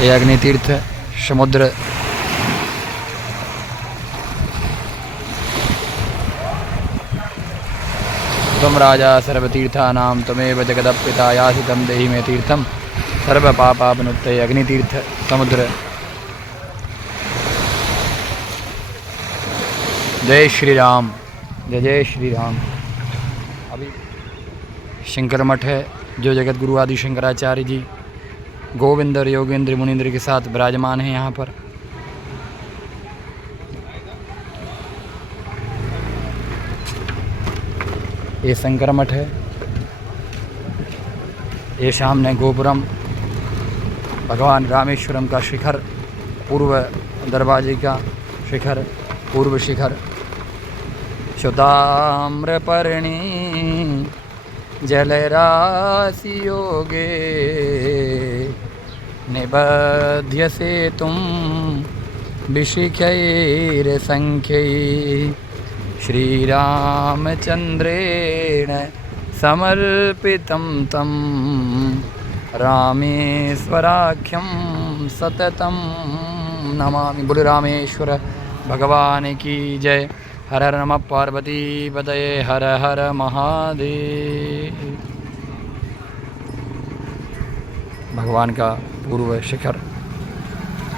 ये अग्नितीर्थ समुद्र तुम राजा सर्वतीर्थानां तमेव जगदप्पिता यासि तं देहि मे तीर्थं सर्वपापापनुत्तये। अग्नितीर्थ समुद्र। जय श्री राम, जय जय श्री राम। अभी शंकर मठ है जो जगत गुरु आदि शंकराचार्य जी गोविंद और योगेंद्र मुनींद्र के साथ विराजमान हैं यहाँ पर। ये शंकर मठ है। ये सामने गोपुरम भगवान रामेश्वरम का शिखर, पूर्व दरवाजे का शिखर, पूर्व शिखर। शुताम्रपर्णी जलराशि योगे निबध्यसे तुम विशिखैर्संख्यै। श्रीरामचन्द्रेण समर्पितं तं रामेश्वराख्यं सततं नमामि। बोले रामेश्वर भगवान की जय। हर हर नमः पार्वती पतये, हर हर महादेव। भगवान का पूर्व शिखर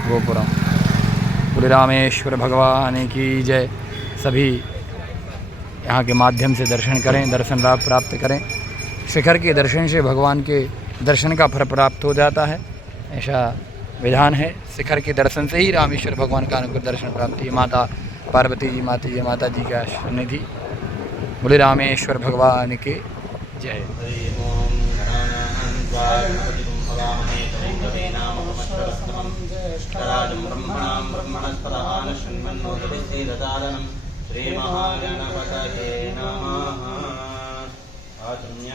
गोपुरम। बोले रामेश्वर भगवान की जय। सभी यहाँ के माध्यम से दर्शन करें, दर्शन लाभ प्राप्त करें। शिखर के दर्शन से भगवान के दर्शन का फल प्राप्त हो जाता है, ऐसा विधान है। शिखर के दर्शन से ही रामेश्वर भगवान का अनुग्रह दर्शन प्राप्ति है। माता पार्वती जी माता जी का सन्निधि। बोले रामेश्वर भगवान के जय। श्री महागणपतये नमः। आचम्य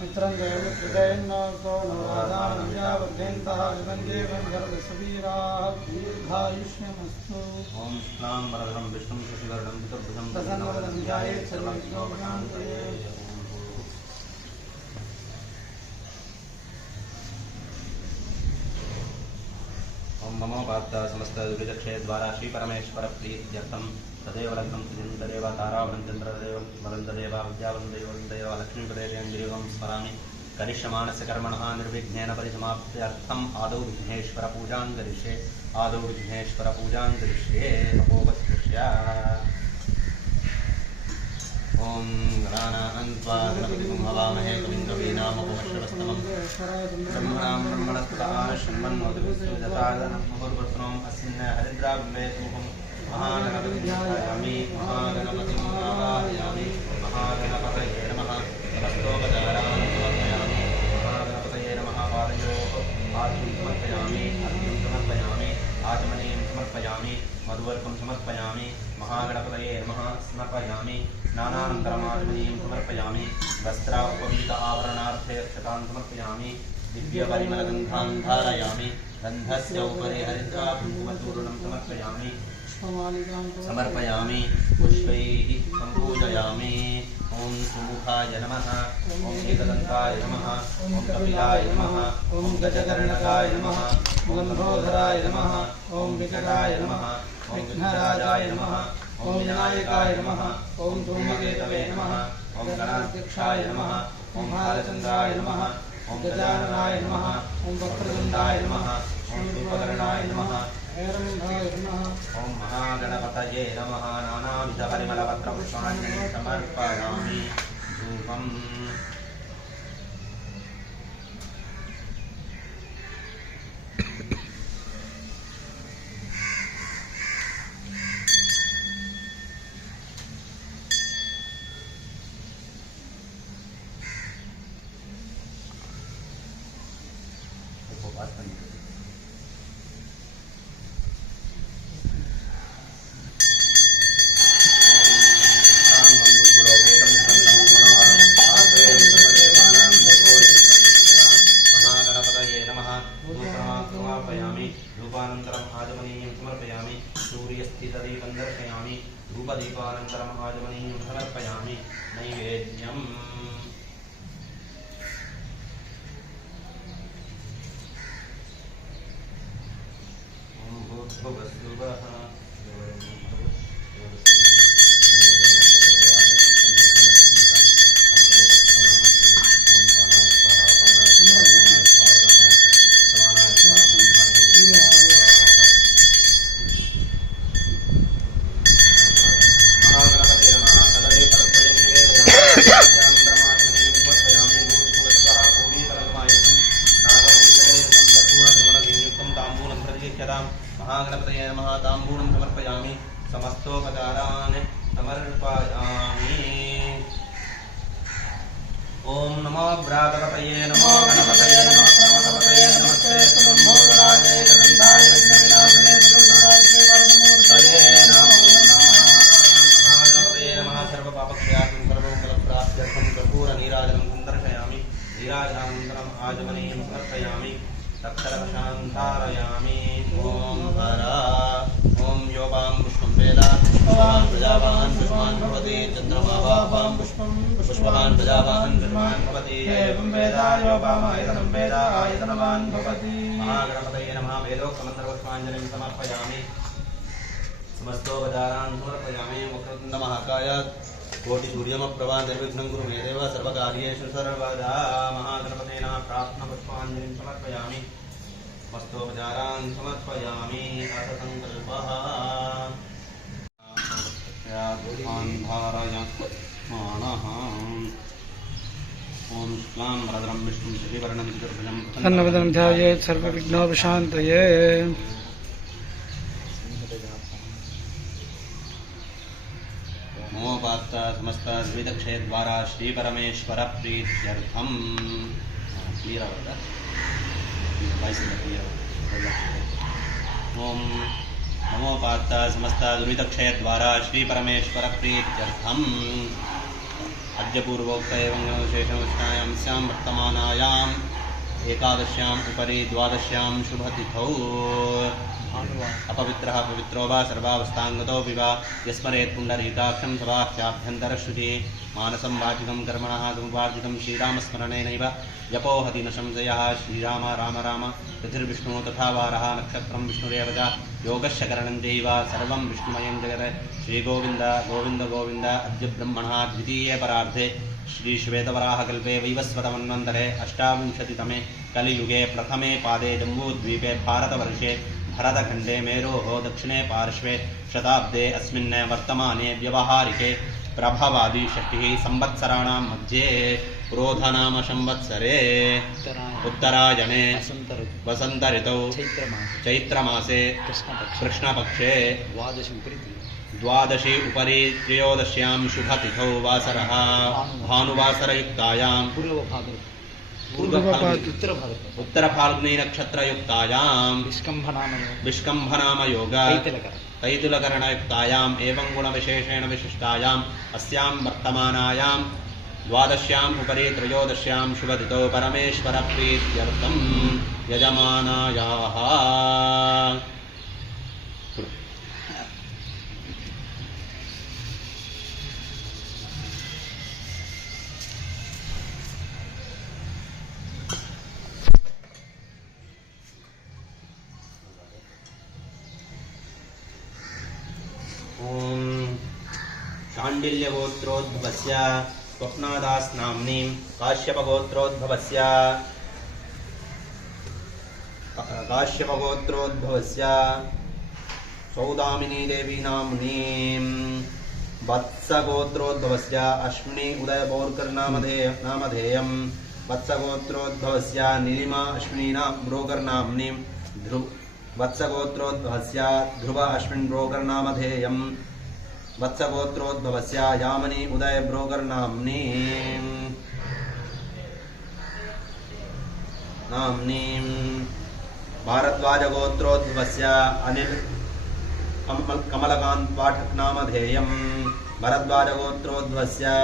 मित्रं देवमित्रजयन्न को नवरादानं यावद्यन्तः विवन्देवं सर्वसवीराः दीर्घायुष्यमस्तु। ओम शुक्लां वरदं विष्णुं शशिवर्णं चतुर्भुजं प्रसन्नवदनं ध्यायेत् सर्वविघ्नोपशान्तये। ओम नमो पार्था समस्त दुर्जक्षे द्वारा श्री परमेश्वर प्रीत्यर्थं तदेव लग्नं सुजिन्ददेव तारावनं चन्द्रदेव वदन्तदेव विद्यावन्देव लक्ष्मीपदेवेन्द्रियं स्मरामि। करिष्यमाणस्य कर्मणः निर्विघ्नेन परिसमाप्त्यर्थम् आदौ विघ्नेश्वर पूजां करिष्ये। आदौ विघ्नेश्वर पूजां करिष्ये। तपोवत्कृष्य ओम गणानान्त्वा गणपतिं हवामहे कविं कवीनामुपमश्रवस्तमं ब्रह्मणां ब्रह्मणस्पतः शृण्वन्नोतिभिस्सुजातादनं मुहुर्वत्सनोम् अस्मिन् हरिद्राविवेकमुखं महागणपतिं ध्यायामि। महागणपतिं आवाहयामि। महागणपतये नमः। नमस्तोपचारान् समर्पयामि। महागणपतये नमः। पादयोः आर्तिं समर्पयामि। अर्घ्यं समर्पयामि। आचमनीं समर्पयामि। मधुवर्कं समर्पयामि। महागणपतये नमः समर्पयामि। स्नानानन्तरमाचमनीं समर्पयामि। वस्त्र उपवीत आवरणार्थे अक्षतान् समर्पयामि। दिव्यपरिमलगन्धान् धारयामि। गन्धस्य उपरि हरिद्राकुङ्कुमचूर्णं समर्पयामि। समर्पयामि। पुष्पैः सम्पूजयामि। ओम सुमुखाय नमः। ओम एकदन्ताय नमः। ओम कपिलाय नमः। ओम गजकर्णकाय नमः। ओम लंबोदराय नमः। ओम विकटाय नमः। ओम विघ्नराजाय नमः। ओम विनायकाय नमः। ओम धूमकेतवे नमः। ओम गणाध्यक्षाय नमः। ओम भालचन्द्राय नमः। ओम गजाननाय नमः। ओम वक्रतुण्डाय नमः। ओम शुभकर्णाय नमः। ओम महागणपतये नमः। नानाविधपरिमलपत्रपुष्पाणि समर्पयामि। धूपम् धूपदीपानन्तरम् आचमनीयं समर्पयामि सूर्यस्थितदीपं दर्शयामि धूपदीपानन्तरम् आचमनीयं समर्पयामि नैवेद्यम् ॐ भूर्भुवस्सुवः महागणपतये नमः ताम्बूलं समर्पयामि समस्तोपचारान् समर्पयामि ओम नमो भ्रातपतये नमो गणपतये नमः गणपतये नमस्ते लंबोदराय एकदन्ताय विघ्नविनाशने चतुर्भुजाय श्रीवरदमूर्तये नमो नमः महागणपतये नमः सर्वपापक्षयातं सर्वमङ्गलप्राप्त्यर्थं कर्पूरनीराजनं दर्शयामि नीराजनानन्तरम् आचमनीयं समर्पयामि तक्षरक्षान्तारयामि ओम हरा ओम योपां पुष्पं वेद पुष्पवान् प्रजावान् पुष्पान् भवति चन्द्रमा वापां पुष्पवान् प्रजावान् पुष्पान् भवति एवं वेद योपामायतनं वेद आयतनवान् भवति महागणपतये नमः वेदोक्तमन्त्रपुष्पाञ्जलिं समर्पयामि समस्तोपचारान् समर्पयामि वक्रतुण्डमहाकाय कोटिसूर्यमप्रभा निर्विघ्नं कुरु मे देव सर्वकार्येषु सर्वदा महागणपतये नमः प्रार्थनापुष्पाञ्जलिं समर्पयामि मस्तोपचारान् समर्पयामि अथ संकल्पः धारयमानः ॐ शुक्लां वरदं विष्णुं शशिवर्णं चतुर्भुजं अन्नवदनं ध्यायेत् सर्वविघ्नोपशान्तये नमोपात्त समस्त द्विदक्षय द्वारा श्री परमेश्वर प्रीत्यर्थम ओम नमोपात्त समस्त द्विदक्षय द्वारा श्री परमेश्वर प्रीत्यर्थम अद्यपूर्वोक्त एवं शेषनुष्ठायां स्यां वर्तमानायाम् एकादश्याम् उपरि द्वादश्यां शुभतिथौ अपवित्रः पवित्रो वा सर्वावस्थाङ्गतोऽपि वा यस्मरेत् पुण्डरीकाक्षं सवाख्याभ्यन्तरश्रुति मानसं वाचिकं कर्मणः समुपार्जितं श्रीरामस्मरणेनैव जपोहति न संशयः श्रीराम राम राम तिथिर्विष्णुः तथा वारः नक्षत्रं विष्णुरेव च योगस्य करणं चैव सर्वं विष्णुमयं जगत् श्रीगोविन्द गोविन्द गोविन्द अद्य ब्रह्मणः द्वितीये परार्धे श्रीश्वेतवराहकल्पे वैवस्वतमन्वन्तरे अष्टाविंशतितमे कलियुगे प्रथमे पादे जम्बूद्वीपे भारतवर्षे भरतखण्डे मेरोः दक्षिणे पार्श्वे शताब्दे अस्मिन् वर्तमाने व्यवहारिके प्रभवादि षष्टिः संवत्सराणां मध्ये पुरोधनाम संवत्सरे उत्तरायणे वसंत ऋतौ चैत्रमासे कृष्णपक्षे द्वादशी उपरि त्रयोदश्यां शुभतिथौ वासरः भानुवासरयुक्तायां उत्तर फाल्गुनी नक्षत्रयुक्तायां विष्कम्भनामयोग तैतुलकरणयुक्तायाम् एवं गुणविशेषेण विशिष्टायाम् अस्यां वर्तमानायां द्वादश्याम् उपरि त्रयोदश्यां शुभतिथौ परमेश्वरप्रीत्यर्थं यजमानायाः ओम शाण्डिल्यगोत्रोद्भवस्य स्वप्नादास नाम्नीं काश्यपगोत्रोद्भवस्य सौदामिनी देवी नाम्नीं वत्सगोत्रोद्भवस्य अश्विनी उदयबोर्कर् नामधेयं वत्सगोत्रोद्भवस्य नीलिमा अश्विनीना ब्रोकर् नाम्नीं वत्सगोत्रोद्भवस्य ध्रुव अश्विन् ब्रोकर् नामधेयं वत्सगोत्रोद्भवस्य यामनी उदय ब्रोकर् नाम्नीं भारद्वाजगोत्रोद्भवस्य अनिल कमलकांत पाठक नामधेयं भरद्वाजगोत्रोद्भवस्य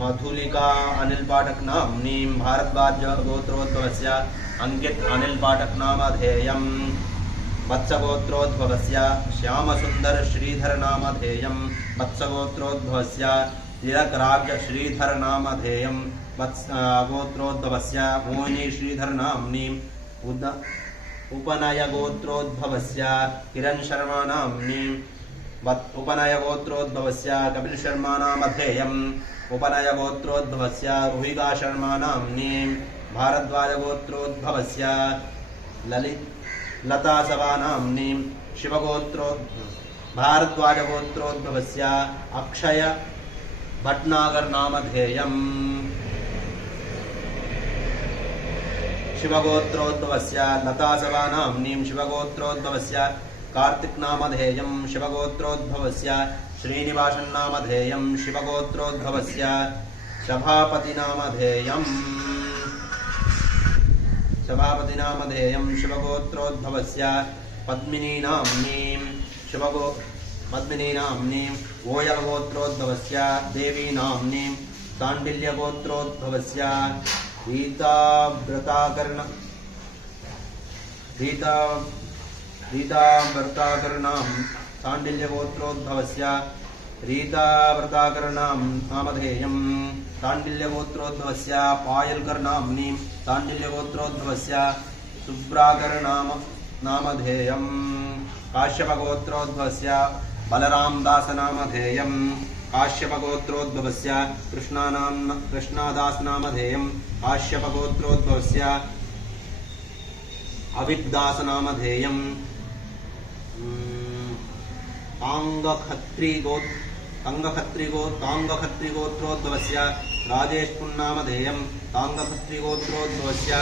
मधुलिका अनिल पाठक नाम्नीं भारद्वाजगोत्रोद्भवस्य अंकित अनिल पाठक नामधेयं वत्सगोत्रोद्भवस्य श्यामसुन्दर श्रीधरनामधेयं वत्सगोत्रोद्भवस्य तिलकराज श्रीधरनामधेयं गोत्रोद्भवस्य मोहिनी श्रीधरनाम्नीं उपनयगोत्रोद्भवस्य किरण शर्मा नाम्नीं उपनयगोत्रोद्भवस्य कपिल शर्मा नामधेयम् उपनयगोत्रोद्भवस्य रोहिगा शर्मा नाम्नीं भारद्वाजगोत्रोद्भवस्य लता सभा नाम्नीं भारद्वाजगोत्रोद्भवस्य अक्षय भट्नागर नामधेयम् शिवगोत्रोद्भवस्य लता सभा नाम्नीं शिवगोत्रोद्भवस्य कार्तिक नामधेयं शिवगोत्रोद्भवस्य श्रीनिवासन नामधेयं शिवगोत्रोद्भवस्य सभापति नामधेयं शिवगोत्रोद्भवस्य पद्मिनी नाम्नीं गोयलगोत्रोद्भवस्य देवी नाम्नीं सांडिल्यगोत्रोद्भवस्य रीताव्रताकरणां सांडिल्यगोत्रोद्भवस्य रीताव्रताकरणां नामधेयं सांडिल्यगोत्रोद्भवस्य पायलकर नाम्नीं सांडिल्यगोत्रोद्भवस्य सुब्राकर नामधेयं काश्यपगोत्रोद्भवस्य बलरामदास नामधेयं काश्यपगोत्रोद्भवस्य कृष्णादास नामधेयं काश्यपगोत्रोद्भवस्य अविद्दास नामधेयं तांगखत्रिगोत्रोद्भवस्य राजेश पुन्नामधेयं तांगखत्रिगोत्रोद्भवस्य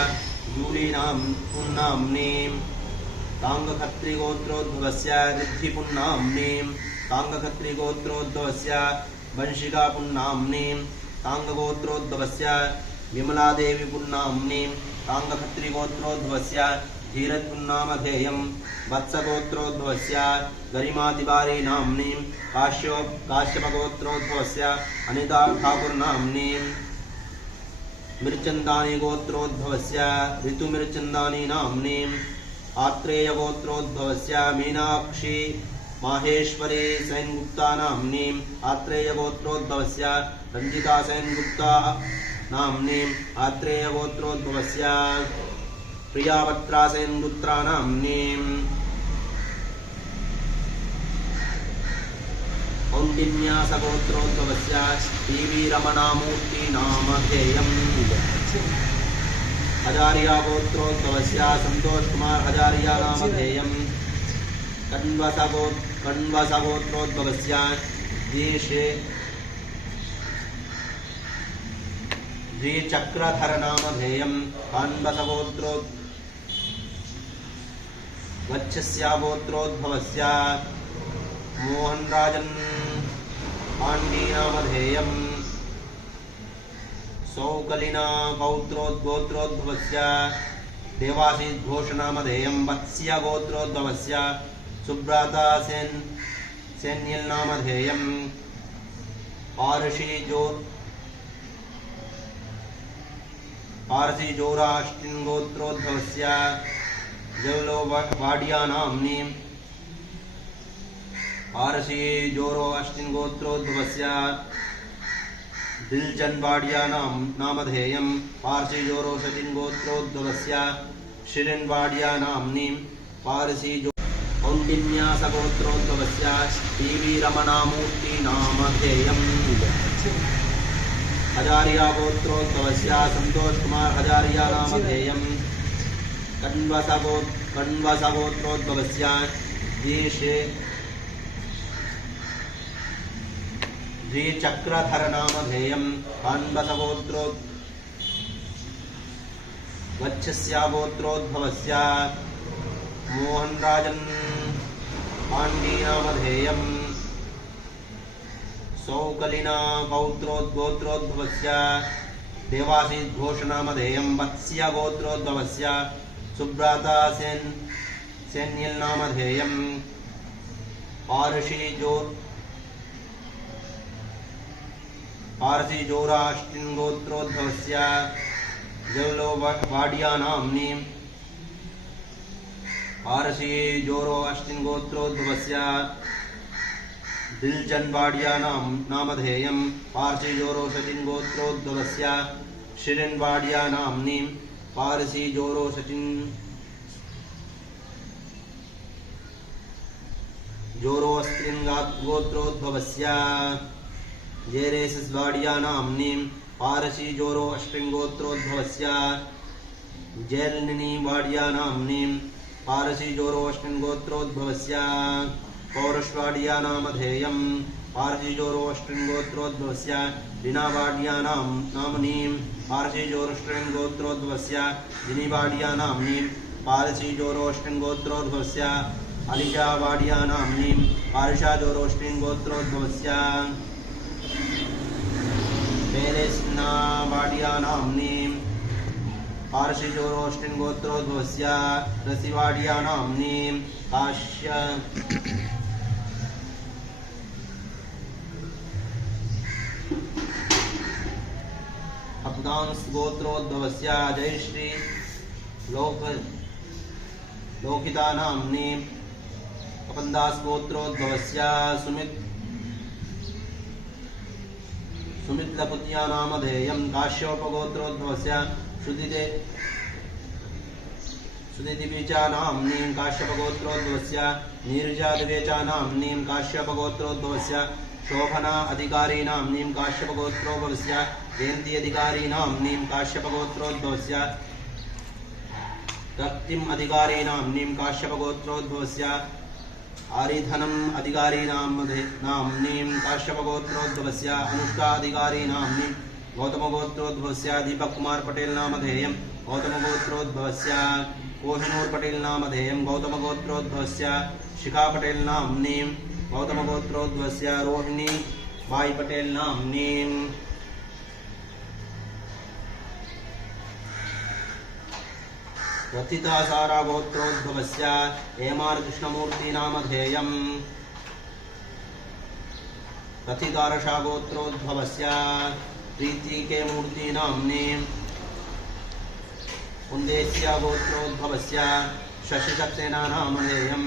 जूलीनां पुन्नाम्नीं तांगखत्रिगोत्रोद्भवस्य रिद्धिपुन्नाम्नीं तांगखत्रिगोत्रोद्भवस्य वंशिका पुन्नाम्नीं तांगगोत्रोद्भवस्य विमलादेवी पुन्नाम्नीं तांगखत्रिगोत्रोद्भवस्य धीरज पुन्नामधेयं वत्सगोत्रोद्भवस्य गरिमा तिवारी नाम्नीं काश्यपगोत्रोद्भवस्य अनिता ठाकुर नाम्नीं मिर्चन्दानी गोत्रोद्भवस्य ऋतुमिर्चन्दानी नाम्नीं आत्रेयगोत्रोद्भवस्य मीनाक्षी माहेश्वरी सेनगुप्ता नाम्नीं आत्रेयगोत्रोद्भवस्य रंजिता सेनगुप्ता नाम्नीं आत्रेयगोत्रोद्भवस्य प्रियावत्रा सेनगुप्ता नाम्नीं कौण्डिन्यासगोत्रोद्भवस्य टीवी रमणामूर्ति नामधेयम् हजारिया गोत्रोद्भवस्य संतोष कुमार हजारिया नामधेयम् कण्वसगोत्रोद्भवस्य द्विचक्रधर नामधेयं वत्स्यागोत्रोद्भवस्य मोहनराजन् पाण्डी नामधेयं सौकलिना गोत्रोद्भवस्य देवाशीष घोष नामधेयं वत्स्य गोत्रोद्भवस्य सुब्रता सेन्यल नामधेयं पारसी जोराष्टिन गोत्रोद्भवस्य जवलो वाडिया नाम्नीं पारसी जोरोअष्टिन गोत्रोद्भवस्य दिलजन वाडिया नामधेयं पारसी जोरोषटिन गोत्रोद्भवस्य शिरिन वाडिया नाम्नीं पारसी कौण्डिन्यासगोत्रोद्भवस्य टीवी रमणामूर्ति नामधेयम् हजारिया गोत्रोद्भवस्य संतोष कुमार हजारिया नामधेयं कण्वसगोत्रोद्भवस्य द्विचक्रधर नामधेयं वत्स्यागोत्रोद्भवस्य मोहनराजन् पाण्डी नामधेयं सौकलिना गोत्रोद्भवस्य देवाशीष घोष नामधेयं वत्स्य गोत्रोद्भवस्य सुब्रता सेन्यल नामधेयं पारसी जोराष्टिन गोत्रोद्भवस्य जवलो वाडिया नाम्नीं पारसी जोरो अष्टिन् गोत्रोद्भवस्य दिल्जन्वाड्या नामधेयं पारसी जोरो शचिन् गोत्रोद्भवस्य शिरिन्वाड्या नाम्नीं पारसी जोरो शचिन् जोरोस्त्रिन् गोत्रोद्भवस्य जेरेसस्वाड्या नाम्नीं पारसी जोरो अष्टिन् गोत्रोद्भवस्य जैलनिनी वाड्या नाम्नीं पारसी जोरो अष्टिन् गोत्रोद्भवस्य पौरुषवाड्या नामधेयं पारसी जोरो अष्टिन् गोत्रोद्भवस्य दिनावाड्या नाम्नीं पारसी जोरो अष्टिन् गोत्रोद्भवस्य दिनीवाड्या नाम्नीं पारसी जोरो अष्टिन् गोत्रोद्भवस्य अलिशावाड्या नाम्नीं पारशा जोरो अष्टिन् गोत्रोद्भवस्य पेरेस्नावाड्या नाम्नीं पारसी जोरो अष्टिन् गोत्रोद्भवस्य रसिवाड्या नाम्नीं काश्य अफगान्स् गोत्रोद्भवस्य जयश्री लोकिता नाम्नीं कपन्दास् गोत्रोद्भवस्य सुमित्लपुत्या नामधेयं काश्यपगोत्रोद्भवस्य सुदितिविचा नाम्नीं काश्यपगोत्रोद्भवस्य नीरजादिवेचा नाम्नीं काश्यपगोत्रोद्भवस्य शोभना अधिकारी नाम्नीं काश्यपगोत्रोद्भवस्य जयन्ती अधिकारी नाम्नीं काश्यपगोत्रोद्भवस्य तक्तिम् अधिकारी नाम्नीं काश्यपगोत्रोद्भवस्य आरिधनम् अधिकारी नाम्नीं काश्यपगोत्रोद्भवस्य अनुष्का अधिकारी नाम्नीं गौतमगोत्रोद्भवस्य दीपक कुमार पटेल नामधेयं गौतमगोत्रोद्भवस्य कोहिनूर पटेल नामधेयं गौतमगोत्रोद्भवस्य शिखा पटेल नाम्नीं गौतमगोत्रोद्भवस्य रोहिणी बाई पटेल नाम्नीं रथिता सारा गोत्रोद्भवस्य एमार कृष्णमूर्ति नामधेयं रथितारशा गोत्रोद्भवस्य प्रीति के मूर्ति नाम्नीं उन्देस्य गोत्रोद्भवस्य शशि सक्सेना नामधेयं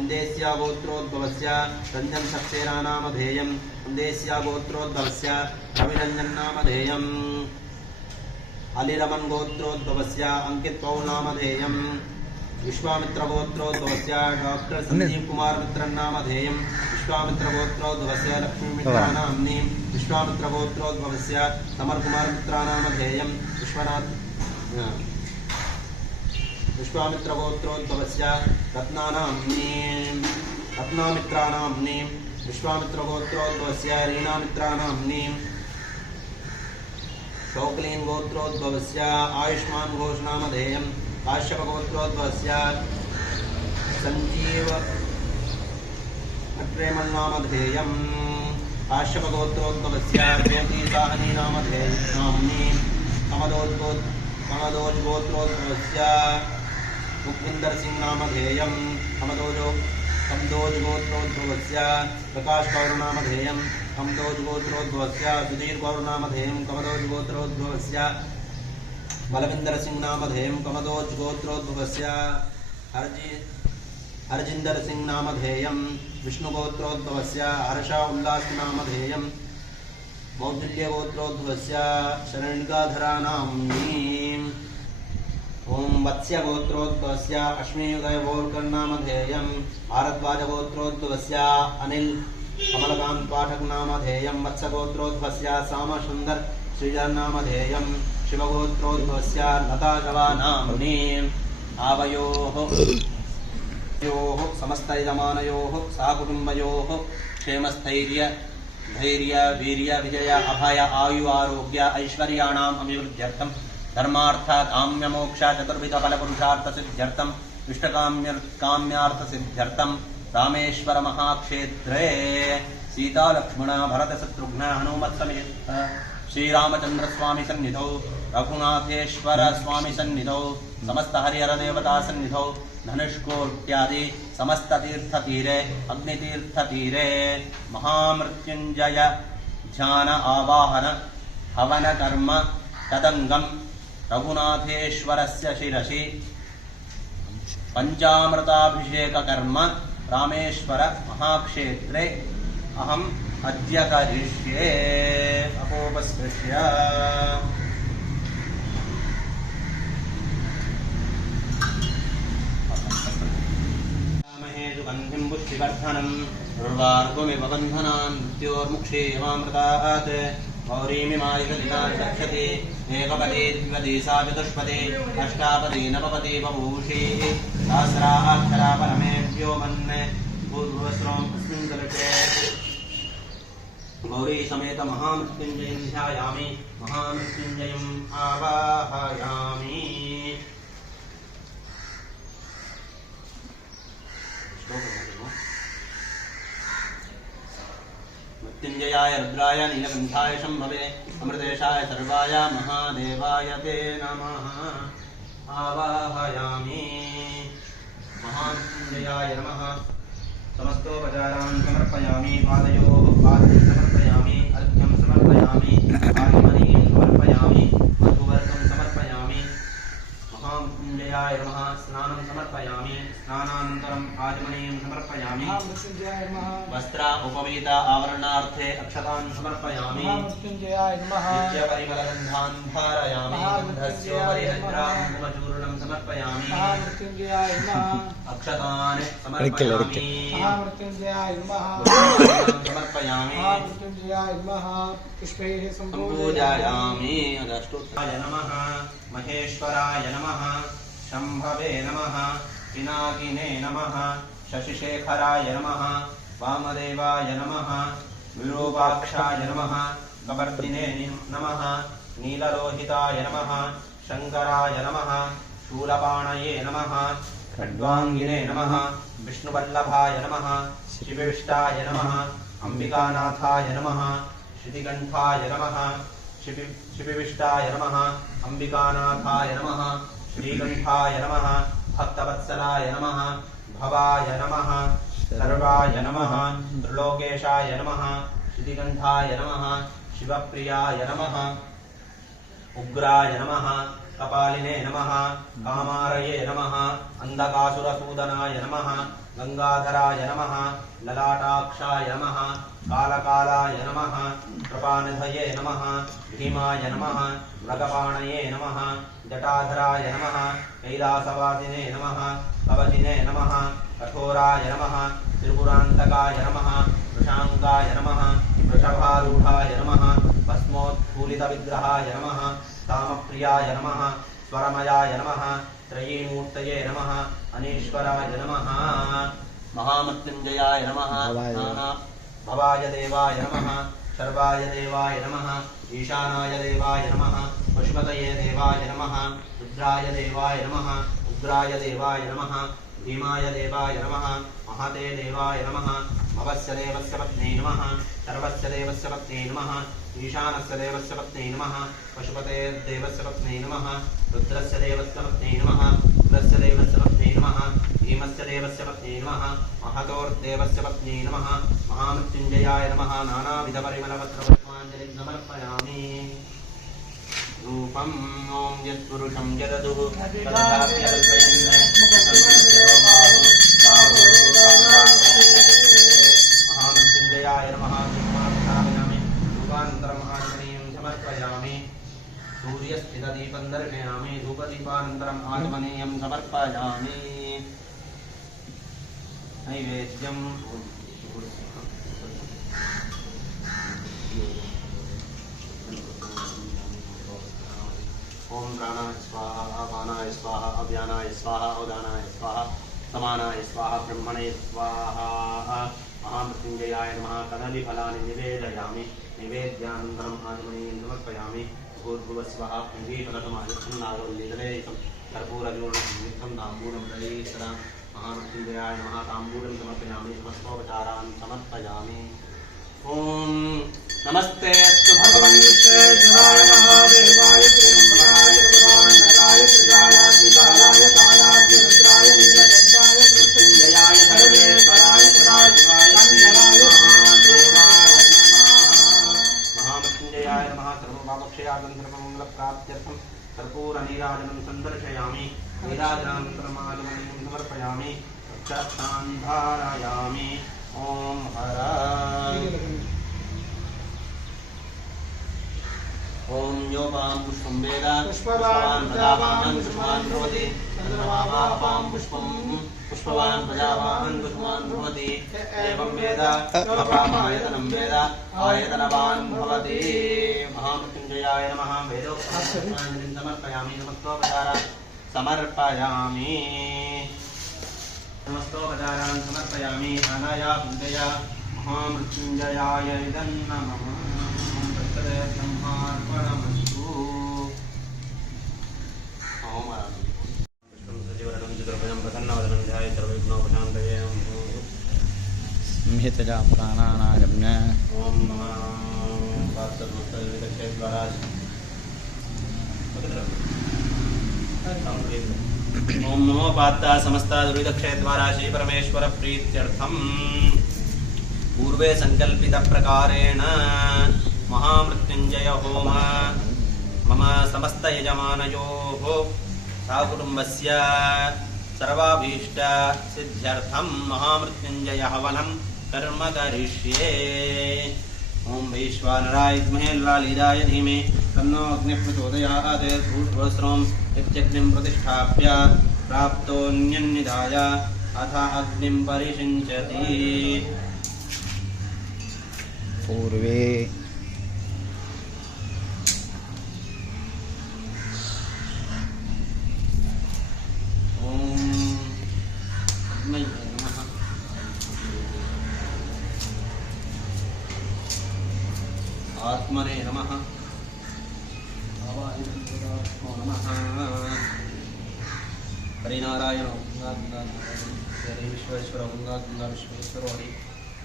उन्देस्य गोत्रोद्भवस्य रंजन सक्सेना नामधेयं उन्देस्य गोत्रोद्भवस्य रविरंजन नामधेयं अलिरमन गोत्रोद्भवस्य अंकित पौल नामधेयं विश्वामित्र गोत्रोद्भवस्य डॉक्टर संजीव कुमार मित्र नामधेयं विश्वामित्र गोत्रोद्भवस्य लक्ष्मी मित्रा नाम्नीं विश्वामित्र गोत्रोद्भवस्य समर कुमार मित्रा नामधेयं विश्वामित्र गोत्रोद्भवस्य रत्नामित्रा नाम्नीं विश्वामित्र गोत्रोद्भवस्य रीना मित्रा नाम्नीं शौकलीन गोत्रोद्भवस्य आयुष्मान घोष नामधेयं काश्यप गोत्रोद्भवस्य संजीव अट्रेमल नामधेयं काश्यप गोत्रोद्भवस्य ज्योति साहनी नाम्नीं कमदोज गोत्रोद्भवस्य मुखविंदर सिंह नामधेयं कमदोज गोत्रोद्भवस्य प्रकाश गौर नामधेयं कमदोज गोत्रोद्भवस्य सुधीर गौर नामधेयं कमदोज गोत्रोद्भवस्य बलविंदर सिंह नामधेयं कमदोज गोत्रोद्भवस्य हरजिंदर सिंह नामधेयं विष्णु गोत्रोद्भवस्य हर्षा उल्लास नामधेयं मौदुल्य गोत्रोद्भवस्य शरणिकाधरा नाम्नीं ओम वत्स्य गोत्रोद्भवस्य अश्विनीउदय वोल्कर नामधेयं भारद्वाज गोत्रोद्भवस्य अनिल कमलकांत पाठक नामधेयं वत्स गोत्रोद्भवस्य श्याम सुंदर श्रीधर नामधेयं शिवगोत्रोद्भवस्य लता जवा नाम्नीं आवयोः समस्तयजमानयोः साकुटुम्बयोः क्षेमस्थैर्य धैर्य वीर्य विजय अभय आयु आरोग्य ऐश्वर्याणाम् अभिवृद्ध्यर्थं धर्मार्थ काम्य मोक्ष चतुर्विध फल पुरुषार्थ सिद्ध्यर्थं इष्टकाम्यार्थ सिद्ध्यर्थं रामेश्वर महाक्षेत्रे सीता लक्ष्मण भरत शत्रुघ्न हनुमत् समेत श्रीरामचंद्र स्वामी सन्निधौ रघुनाथेश्वर स्वामी सन्निधौ समस्त हरिहर देवता सन्निधौ धनुष्कोट्यादि समस्त तीर्थ तीरे अग्नितीर्थ तीरे महामृत्युंजय ध्यान आवाहन हवन कर्म तदंगम रघुनाथेश्वरस्य शिरसि पंचामृताभिषेक कर्म रामेश्वर महाक्षेत्रे अहम अद्य करिष्ये। अपोपस्पृश्य सुगन्धिं पुष्टिवर्धनं उर्वारुकमिव बन्धनान् मृत्योर्मुक्षीयमामृतात् गौरीमिमायुषदिनान् रक्षति एकपदी द्विपदी सा चतुष्पदी अष्टापदी नवपदी बभूषी सहस्राक्षरा परमेभ्यो मन्ये पूर्वस्रों अस्मिन् कल्पे गौरी समेत महामृत्युञ्जयं ध्यायामि महामृत्युञ्जयम् आवाहयामि। मृत्युंजयाय रुद्राय नीलकंठाय शंभवे अमृतेशाय सर्वाय महादेवाय ते नमः। आवाहयामि। महामृत्युंजयाय नमः। समस्तोपचारान् समर्पयामि। पादयोः पादं समर्पयामि। अर्घ्यं समर्पयामि। आगमनीं समर्पयामि। मधुवर्गं समर्पयामि। महामृत्युंजयाय नमः। स्नानं समर्पयामि। स्नानानन्तरम् आचमनीयं समर्पयामि। महामृत्युंजयाय नमः। वस्त्र उपवीत आवरणार्थे अक्षतान् समर्पयामि। महामृत्युंजयाय नमः। नित्यपरिमलगन्धान् धारयामि। गन्धस्योपरि हरिद्राकुङ्कुमचूर्णं समर्पयामि। महामृत्युंजयाय नमः। अक्षतान् समर्पयामि। महामृत्युंजयाय नमः। समर्पयामि। महामृत्युंजयाय नमः। पुष्पैः सम्पूजयामि। अष्टोत्तराय नमः। महेश्वराय नमः। शंभवे नमः। पिनाकिने नमः। शशिशेखराय नमः। वामदेवाय नमः। विरूपाक्षाय नमः। कपर्दिने नमः। नीललोहिताय नमः। शंकराय नमः। शूलपाणये नमः। खड्वांगिने नमः। विष्णुवल्लभाय नमः। शिविष्टाय नमः। अंबिकानाथाय नमः। श्रीकंठाय नमः। शिविष्टाय नमः। अंबिकानाथाय नमः। श्रीकंठाय नमः। भक्तवत्सलाय नमः। भवाय नमः। सर्वाय नमः। त्रिलोकेशाय नमः। श्रीकंठाय नमः। शिवप्रियाय नमः। उग्राय नमः। कपालिने नमः। कामारये नमः। अंधकासुरसूदनाय नमः। गंगाधराय नमः। ललाटाक्षाय नमः। कालकालाय नमः। कृपानिधये नमः। भीमाय नमः। मृगपाणये नमः। जटाधराय नमः। कैलासवासिने नमः। कवचिने नमः। कठोराय नमः। त्रिपुरान्तकाय नमः। वृषांगाय नमः। वृषभारूढाय नमः। भस्मोत्फूलितविग्रहाय नमः। कामप्रियाय नमः। स्वरमयाय नमः। त्रयीमूर्तये नमः। अनीश्वराय नमः। महामृत्युंजयाय नमः। भवाय देवाय नमः। सर्वाय देवाय नमः। ईशानाय देवाय नमः। पशुपतये देवाय नमः। रुद्राय देवाय नमः। उग्राय देवाय नमः। भीमाय देवाय नमः। महते देवाय नमः। भवस्य देवस्य पत्न्यै नमः। सर्वस्य देवस्य पत्न्यै नमः। ईशानस्य देवस्य पत्न्यै नमः। पशुपते देवस्य पत्न्यै नमः। रुद्रस्य देवस्य पत्न्यै नमः। उग्रस्य देवस्य पत्न्यै नमः। भीमस्य देवस्य पत्न्यै नमः। महतोर्देवस्य पत्न्यै नमः। महामृत्युंजयाय नमः। नानाविधपरिमलपत्रपुष्पाञ्जलिं समर्पयामि। रूपम् ॐ यत्पुरुषं जगदुः महामृत्युंजयाय नमः। रूपान्तरम् आचमनीयं समर्पयामि। सूर्यस्थितदीपं दर्शयामि। धूपदीपानन्तरम् आचमनीयं समर्पयामि। नैवेद्यं ओम प्राणाय स्वाहा। अपानाय स्वाहा। अव्यानाय स्वाहा। उदानाय स्वाहा। समानाय स्वाहा। ब्रह्मणे स्वाहा। महामृत्युंजयाय नमः। कदलीफलानि निवेदयामि। निवेद्यानन्तरम् आचमनीयं समर्पयामि। भूर्भुवस्वः कुण्डीफलसमायुक्तं नागवल्लीदलेकं कर्पूरचूर्णसंयुक्तं ताम्बूलं दयेतरा। महामृत्युंजयाय नमः। ताम्बूलं समर्पयामि। समस्तोपचारान् समर्पयामि। ओम नमस्ते अस्तु भगवन् विश्वेश्वराय महादेवाय त्र्यंबकाय त्रिपुरान्तकाय त्रिकालाग्निकालाय कालाग्निरुद्राय नीलकण्ठाय मृत्युंजयाय सर्वेश्वराय सदाशिवाय महादेवाय नमः। महामृत्युंजयाय नमः। सर्वपापक्षयार्थं सर्वमङ्गलप्राप्त्यर्थं कर्पूरनीराजनं सन्दर्शयामि। नीराजनानन्तरम् आचमनीयं समर्पयामि। समर्पयामि ओम हर ओम योपां पुष्पं वेद पुष्पवान् प्रजावान् पुष्पवान् भवति चन्द्रमावापां पुष्पं पुष्पवान् प्रजावान् पुष्पवान् भवति एवं वेद योपामायतनं वेद आयतनवान् भवति महामृत्युञ्जयाय नमः वेदोक्ताञ्जलिं समर्पयामि नमस्तोपचारान् समर्पयामि नमस्तोपचारान् समर्पयामि अनया कुञ्जय महामृत्युञ्जयाय इदं नमः ब्रह्मार्पणमस्तु ओम पुष्पं सजीवरणं चतुर्भुजं प्रसन्नवदनं ध्याये सर्वविघ्नोपशान्तये संहितजा पुराणानागम्य ओम नमः पार्थमस्तविदक्षेद्वारा ओम नमो पाता समस्ता दुरिदक्षेद्वारा श्री परमेश्वर प्रीत्यर्थम पूर्वे संकल्पित प्रकारेण महामृत्युंजय होम मम समस्त यजमानयोः साकुटुम्बस्य सर्वाभीष्ट सिद्ध्यर्थं महामृत्युंजय हवनं कर्म करिष्ये ओम वैश्वानराय विद्महे लालीलाय धीमहि तन्नो अग्निः प्रचोदयात् धूर्वस्त्रम् इत्यग्निं प्रतिष्ठाप्य प्राप्तोऽन्यन्निधाय अथ अग्निं परिषिञ्चति पूर्वे आत्मने नमः नमः हरिनारायण हरि विश्वेश्वर गंगा गंगा विश्वेश्वर हरि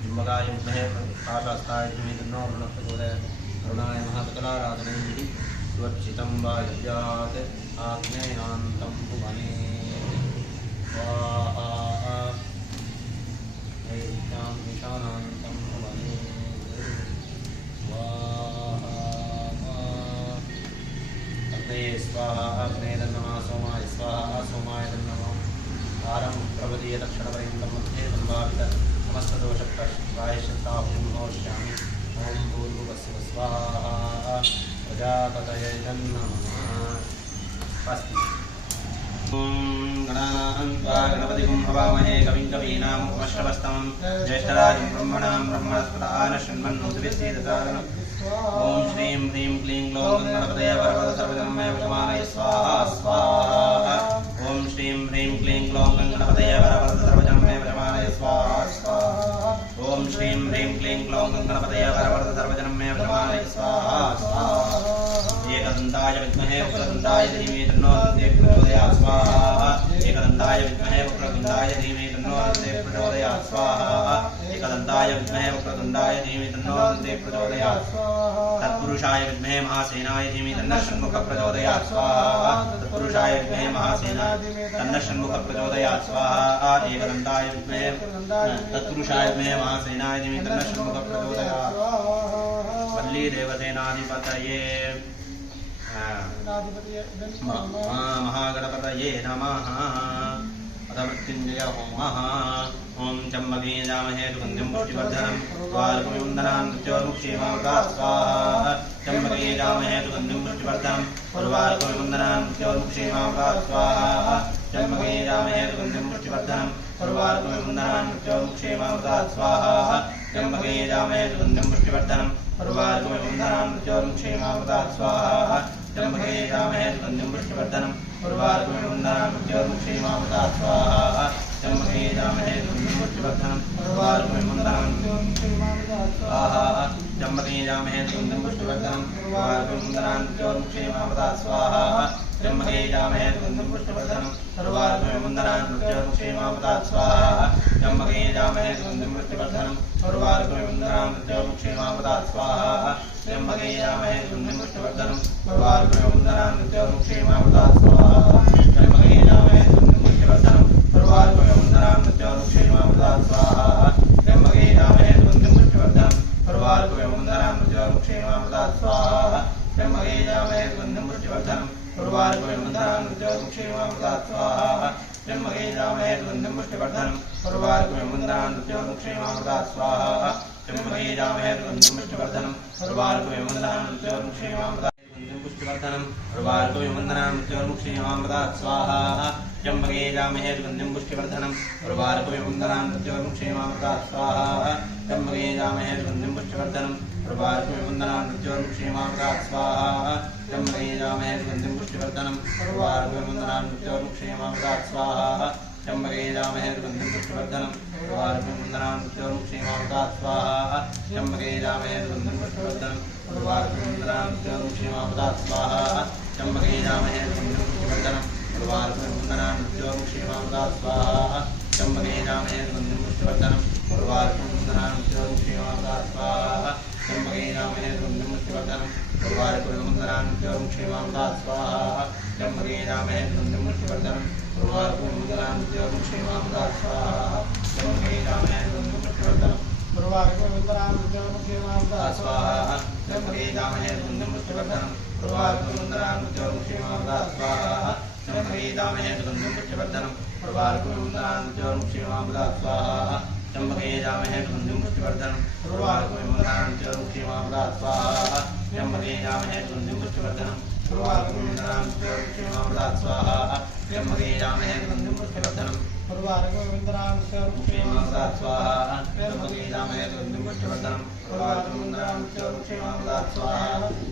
जिम्मगाय विद्महे पाशास्ताय धीमहि तन्नो रुणः प्रचोदयात् करुणाय महासकलाराधनैः सुरक्षितं वा यद्यात् आग्नेयान्तं भुवने स्वाहा नैत्यां ईशानान्तं भुवने अग्नये स्वाहा अग्नये नमः सोमाय स्वाहा सोमाय नमः आरं प्रवदीय दक्षिणपर्यन्तं मध्ये सम्भावित समस्तदोषप्रायश्चित्ताहुं नमोष्यामि ॐ भूर्भुवस्सुः स्वाहा प्रजापतये नमः अस्ति ॐ गणान्त्वा गणपतिं हवामहे कविं कवीनामुपमश्रवस्तमं ज्येष्ठराजं ब्रह्मणां ब्रह्मणस्पदान शृण्वन्नोतिभिस्सीदसादनम् ॐ श्रीं ह्रीं क्लीं ग्लौं गणपतये वरवरद सर्वजन्मय वशमानय स्वाहा स्वाहा ॐ श्रीं ह्रीं क्लीं ग्लौं गणपतये वरवरद सर्वजन्मय वशमानय स्वाहा स्वाहा ॐ श्रीं ह्रीं क्लीं ग्लौं गणपतये वरवरद सर्वजन्मय वशमानय स्वाहा स्वाहा एकदन्ताय विद्महे वक्रतुण्डाय धीमहि तन्नो दन्तिः प्रचोदयात् स्वाहा एकदन्ताय विद्महे वक्रतुण्डाय धीमहि तन्नो दन्तिः प्रचोदयात् स्वाहा एकदन्ताय विद्महे वक्रतुण्डाय धीमहि तन्नो दन्तिः प्रचोदयात् स्वाहा तत्पुरुषाय विद्महे महासेनाय धीमहि तन्नः षण्मुखः प्रचोदयात् स्वाहा तत्पुरुषाय विद्महे महासेनाय तन्नः षण्मुखः प्रचोदयात् स्वाहा एकदन्ताय विद्महे तत्पुरुषाय विद्महे महासेनाय धीमहि तन्नः षण्मुखः प्रचोदयात् वल्ली देवसेनाधिपतये महागणपतये नमः अथ मृत्युञ्जय होमः ॐ चम्बके जामहे सुगन्धिं पुष्टिवर्धनं वाल्कुमिवन्दनां मृत्योर्मुक्षीमामृतात् स्वाहा चम्बके जामहे सुगन्धिं पुष्टिवर्धनं वाल्कुमिवन्दनां मृत्योर्मुक्षीमामृतात् स्वाहा चम्बके जामहे सुगन्धिं पुष्टिवर्धनं वाल्कुमिवन्दनां मृत्योर्मुक्षीमामृतात् स्वाहा चम्बके जामहे सुगन्धिं पुष्टिवर्धनं वाल्कुमिवन्दनां मृत्योर्मुक्षीमामृतात् स्वाहा चम्बके जामहे सुगन्धिं पुष्टिवर्धनं वाल्कुमिवन्दनां मृत्योर्मुक्षीमामृतात् स्वाहा चम्बके जामहे सुगन्धिं पुष्टिवर्धनं वाल्कुमिवन्दनां मृत्योर्मुक्षीमामृतात् स्वाहा चम्बके जामहे सुगन्धिं पुष्टिवर्धनं वाल्कुमिवन्दनां मृत्योर्मुक्षीमामृतात् स्वाहा चम्बके जामहे सुगन्धिं पुष्टिवर्धनं वाल्कुमिवन्दनां मृत्योर्मुक्षीमामृतात् स्वाहा चम्बके जामहे सुगन्धिं पुष्टिवर्धनं वाल्कुमिवन्दनां मृत्योर्मुक्षीमामृतात् स्वाहा चम्बके जामहे सुगन्धिं पुष्टिवर्धनं वाल्कुमिवन्दनां मृत्योर्मुक्षीमामृतात् स्वाहा चम्बके जामहे सुगन्धिं पुष्टिवर्धनं वाल्कुमिवन्दनां मृत्योर्मुक्षीमामृतात् स्वाहा चम्बके जामहे सुगन्धिं पुष्टिवर्धनं वाल्कुमिवन्दनां मृत्योर्मुक्षीमामृतात् स्वाहा चम्बके जामहे सुगन्धिं पुष्टिवर्धनं वाल्कुमिवन्दनां मृत्योर्मुक्षीमामृतात् स्वाहा चम्बके जामहे सुगन्धिं पुष्टिवर्धनं वाल्कुमिवन्दनां मृत्योर्मुक्षीमामृतात् स्वाहा त्र्यम्बके जामहे सुगन्धिं पुष्टिवर्धनम् उर्वारुकमिव वन्दनान् मृत्योर्मुक्षीमामृतात् पुष्टिवर्धनम् उर्वारुकमिव वन्दनान् मृत्योर्मुक्षीमामृतात् स्वाहा त्र्यम्बके जामहे सुगन्धिं पुष्टिवर्धनम् उर्वारुकमिव वन्दनान् मृत्योर्मुक्षीमामृतात् स्वाहा त्र्यम्बके जामहे सुगन्धिं पुष्टिवर्धनम् उर्वारुकमिव वन्दनान् मृत्योर्मुक्षीमामृतात् स्वाहा त्र्यम्बके जामहे सुगन्धिं पुष्टिवर्धनम् उर्वारुकमिव वन्दनान् मृत्योर्मुक्षीमामृतात् स्वाहा त्र्यम्बके जामहे सुगन्धिं पुष्टिवर्धनम् उर्वारुकमिव वन्दनान् मृत्योर्मुक्षीमामृतात् स्वाहा त्र्यम्बके जामहे सुगन्धिं पुष्टिवर्धनम् उर्वारुकमिव वन्दनान् मृत्योर्मुक्षीमामृतात् स्वाहा त्र्यम्बके जामहे सुगन्धिं पुष्टिवर्धनम् उर्वारुकमिव वन्दनान् मृत्योर्मुक्षीमामृतात् स्वाहा त्र्यम्बके जामहे सुगन्धिं पुष्टिवर्धनम् उर्वारुकमिव वन्दनान् मृत्योर्मुक्षीमामृतात् स्वाहा त्र्यम्बके जामहे सुगन्धिं पुष्टिवर्धनम् उर्वारुकमिव वन्दनान् मृत्योर्मुक्षीमामृतात् स्वाहा त्र्यम्बके जामहे सुगन्धिं पुष्टिवर्धनम् उर्वारुकमिव वन्दनान् मृत्योर्मुक्षीमामृतात् स्वाहा त्र्यम्बके जामहे सुगन्धिं पुष्टिवर्धनम् उर्वारुकमिव वन्दनान् मृत्योर्मुक्षीमामृतात् स्वाहा त्र्यम्बके जामहे सुगन्धिं पुष्टिवर्धनम् उर्वारुकमिव वन्दनान् मृत्योर्मुक्षीमामृतात् स्वाहा त्र्यम्बके जामहे सुगन्धिं पुष्टिवर्धनम् उर्वारुकमिव वन्दनान् मृत्योर्मुक्षीमामृतात् स्वाहा त्र्यम्बके जामहे सुगन्धिं पुष्टिवर्धनम् उर्वारुकमिव वन्दनान् मृत्योर्मुक्षीमामृतात् स्वाहा त्र्यम्बके जामहे सुगन्धिं पुष्टिवर्धनम् उर्वारुकमिव वन्दनान् मृत्योर्मुक्षीमामृतात् स्वाहा त्र्यम्बके जामहे सुगन्धिं पुष्टिवर्धनम् उर्वारुकमिव वन्दनान् मृत्योर्मुक्षीमामृतात् स्वाहा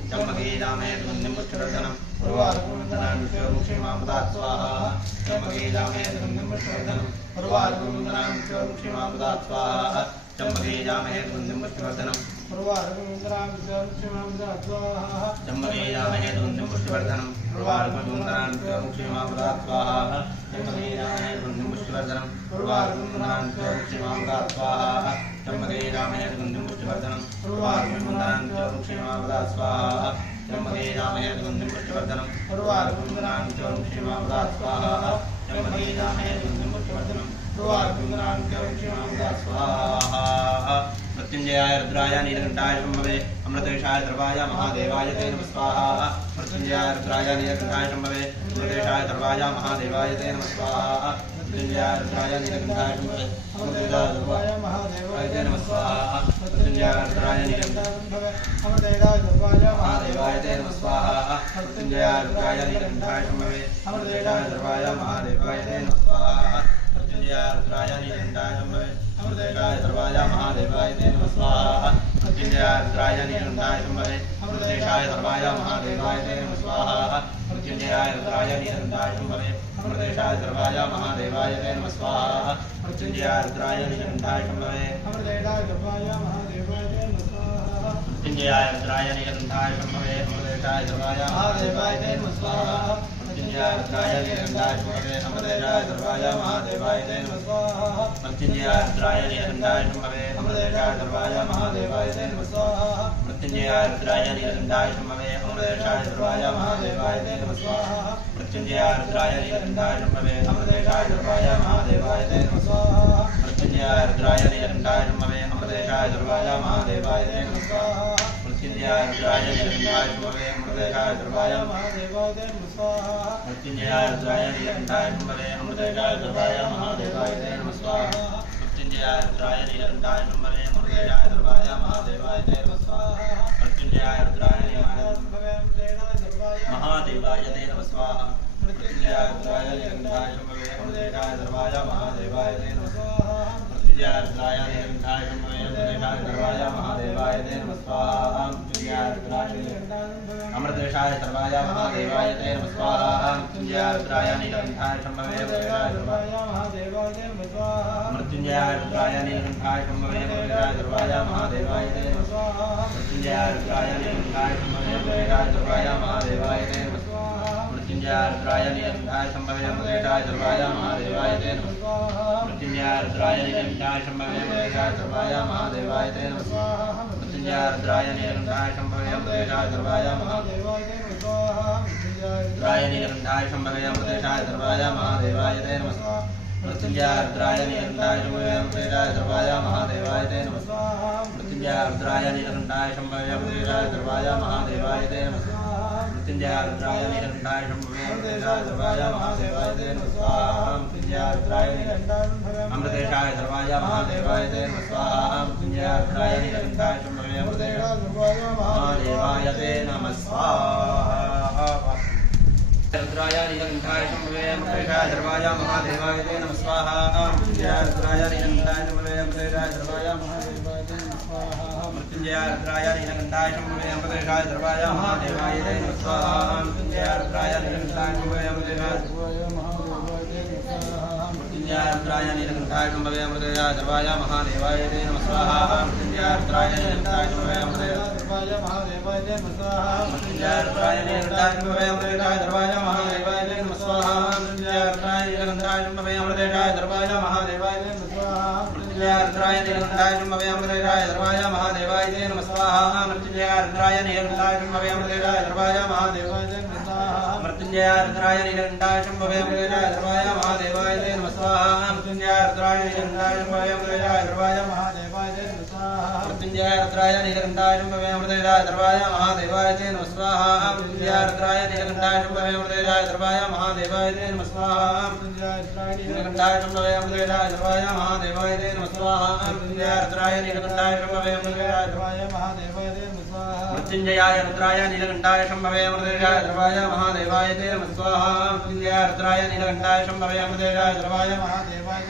त्र्यम्बके जामहे सुगन्धिं पुष्टिवर्धनम् उर्वारुकमिव वन्दनान् मृत्योर्मुक्षीमामृतात् स्वाहा त्र्यम्बके जामहे सुगन्धिं पुष्टिवर्धनम् उर्वारुकमिव वन्दनान् मृत्योर्मुक्षीमामृतात् स्वाहा त्र्यम्बके जामहे सुगन्धिं पुष्टिवर्धनम् उर्वारुकमिव वन्दनान् मृत्योर्मुक्षीमामृतात् स्वाहा त्र्यम्बके जामहे सुगन्धिं पुष्टिवर्धनम् उर्वारुकमिव वन्दनान् मृत्योर्मुक्षीमामृतात् स्वाहा त्र्यम्बके जामहे सुगन्धिं पुष्टिवर्धनम् उर्वारुकमिव वन्दनान् मृत्योर्मुक्षीमामृतात् स्वाहा त्र्यम्बके जामहे सुगन्धिं पुष्टिवर्धनम् उर्वारुकमिव वन्दनान् मृत्योर्मुक्षीमामृतात् स्वाहा त्र्यम्बके जामहे सुगन्धिं पुष्टिवर्धनम् उर्वारुकमिव वन्दनान् मृत्योर्मुक्षीमामृतात् स्वाहा त्र्यम्बके जामहे सुगन्धिं पुष्टिवर्धनम् उर्वारुकमिव वन्दनान् मृत्योर्मुक्षीमामृतात् स्वाहा त्र्यम्बके जामहे सुगन्धिं पुष्टिवर्धनम् उर्वारुकमिव वन्दनान् मृत्योर्मुक्षीमामृतात् स्वाहा मृत्युंजयाय रुद्राय नीलकण्ठाय शम्भवे अमृतेशाय सर्वाय महादेवाय ते नमः स्वाहा मृत्युंजयाय रुद्राय नीलकण्ठाय शम्भवे अमृतेशाय सर्वाय महादेवाय ते नमः स्वाहा मृत्युंजयाय रुद्राय नीलकण्ठाय शम्भवे अमृतेशाय सर्वाय महादेवाय ते नमः स्वाहा मृत्युंजयाय रुद्राय नीलकण्ठाय शम्भवे अमृतेशाय सर्वाय महादेवाय ते नमः स्वाहा मृत्युंजयाय रुद्राय नीलकण्ठाय शम्भवे अमृतेशाय सर्वाय महादेवाय ते नमः स्वाहा मृत्युंजयाय रुद्राय नीलकण्ठाय शम्भवे अमृतेशाय सर्वाय महादेवाय ते नमः स्वाहा मृत्युंजयाय रुद्राय नीलकण्ठाय शम्भवे अमृतेशाय सर्वाय महादेवाय ते नमः स्वाहा मृत्युंजयाय रुद्राय नीलकण्ठाय शम्भवे अमृतेशाय सर्वाय महादेवाय ते नमः स्वाहा मृत्युंजयाय रुद्राय नीलकण्ठाय शम्भवे अमृतेशाय सर्वाय महादेवाय ते नमः स्वाहा मृत्युंजयाय रुद्राय नीलकण्ठाय शम्भवे अमृतेशाय सर्वाय महादेवाय ते नमः स्वाहा मृत्युंजयाय रुद्राय नीलकण्ठाय शम्भवे अमृतेशाय सर्वाय महादेवाय ते नमः स्वाहा मृत्युंजयाय रुद्राय नीलकण्ठाय शम्भवे अमृतेशाय सर्वाय महादेवाय ते नमः स्वाहा मृत्युंजयाय रुद्राय नीलकण्ठाय शम्भवे अमृतेशाय सर्वाय महादेवाय ते नमः स्वाहा मृत्युंजयाय रुद्राय नीलकण्ठाय शम्भवे अमृतेशाय सर्वाय महादेवाय ते नमः स्वाहा मृत्युंजयाय रुद्राय नीलकण्ठाय शम्भवे अमृतेशाय सर्वाय महादेवाय ते नमः स्वाहा मृत्युंजयाय रुद्राय नीलकण्ठाय शम्भवे अमृतेशाय सर्वाय महादेवाय ते नमः स्वाहा मृत्युंजयाय रुद्राय नीलकण्ठाय शम्भवे अमृतेशाय सर्वाय महादेवाय ते नमः स्वाहा मृत्युंजयाय रुद्राय नीलकण्ठाय शम्भवे अमृतेशाय सर्वाय महादेवाय ते नमः स्वाहा मृत्युंजयाय रुद्राय नीलकण्ठाय शम्भवे अमृतेशाय सर्वाय महादेवाय ते नमः स्वाहा मृत्युंजयाय रुद्राय नीलकण्ठाय शम्भवे अमृतेशाय सर्वाय महादेवाय ते नमः स्वाहा मृत्युंजयाय रुद्राय नीलकण्ठाय शम्भवे अमृतेशाय सर्वाय महादेवाय ते नमः स्वाहा मृत्युंजयाय रुद्राय अमृतेशाय सर्वाय महादेवाय ते नमः स्वाहा मृत्युंजयाय रुद्राय नीलकण्ठाय शम्भवे अमृतेशाय सर्वाय महादेवाय ते नमः स्वाहा मृत्युंजयाय रुद्राय नीलकण्ठाय शम्भवे अमृतेशाय सर्वाय महादेवाय ते नमः स्वाहा मृत्युंजयाय रुद्राय नीलकण्ठाय शम्भवे अमृतेशाय सर्वाय महादेवाय ते नमः स्वाहा मृत्युंजयाय रुद्राय नीलकण्ठाय शम्भवे अमृतेशाय सर्वाय महादेवाय ते नमः स्वाहा मृत्युंजयाय रुद्राय नीलकण्ठाय शम्भवे अमृतेशाय सर्वाय महादेवाय ते नमः स्वाहा मृत्युंजयाय रुद्राय नीलकण्ठाय शम्भवे अमृतेशाय सर्वाय महादेवाय ते नमः स्वाहा मृत्युंजयाय रुद्राय नीलकण्ठाय शम्भवे अमृतेशाय सर्वाय महादेवाय ते नमः स्वाहा मृत्युंजयाय रुद्राय नीलकण्ठाय शम्भवे अमृतेशाय सर्वाय महादेवाय ते नमः स्वाहा मृत्युंजयाय रुद्राय नीलकण्ठाय शम्भवे अमृतेशाय सर्वाय महादेवाय ते नमः स्वाहा मृत्युंजयाय रुद्राय नीलकण्ठाय शम्भवे अमृतेशाय सर्वाय महादेवाय ते नमः स्वाहा मृत्युंजयारुद्राय अमृतेशाय सर्वाय महादेवाय ते नमः स्वाहा मृत्युंजयारुद्राय नीलकंठाय शंभवे महादेवाय ते नमः स्वाहा रुद्राय नीलकंठाय शंभवे अमृतेशाय सर्वाय महादेवाय ते नमः स्वाहा मृत्युंजयारुद्राय नीलकंठाय शंभवे अमृतेशाय सर्वाय महादेवाय ते नमः स्वाहा मृत्युंजयारुद्राय नीलकंठाय शंभवे अमृतेशाय सर्वाय महादेवाय ते नमः स्वाहा मृत्युंजयारुद्राय नीलकंठाय शंभवे अमृतेशाय मृत्युंजयारुद्राय नीलकंठाय शंभवे अमृतेशाय सर्वाय महादेवाय ते नमः स्वाहा मृत्युंजयारुद्राय नीलकंठाय शंभवे अमृतेशाय सर्वाय महादेवाय ते नमः स्वाहा मृत्युंजयारुद्राय नीलकंठाय शंभवे अमृतेशाय सर्वाय महादेवाय ते नमः स्वाहा मृत्युंजयारुद्राय नीलकंठाय शंभवे अमृतेशाय सर्वाय महादेवाय ते नमः स्वाहा मृत्युंजयारुद्राय नीलकंठाय शंभवे अमृतेशाय सर्वाय महादेवाय ते नमः स्वाहा मृत्युंजयारुद्राय नीलकंठाय शंभवे अमृतेशाय सर्वाय महादेवाय ते नमः स्वाहा मृत्युंजयारुद्राय नीलकंठाय शंभवे अमृतेशाय सर्वाय महादेवाय ते नमः स्वाहा मृत्युंजयारुद्राय नीलकंठाय शंभवे अमृतेशाय सर्वाय महादेवाय ते नमः स्वाहा मृत्युंजयारुद्राय नीलकंठाय शंभवे अमृतेशाय सर्वाय महादेवाय ते नमः स्वाहा मृत्युंजयारुद्राय नीलकंठाय शंभवे अमृतेशाय सर्वाय महादेवाय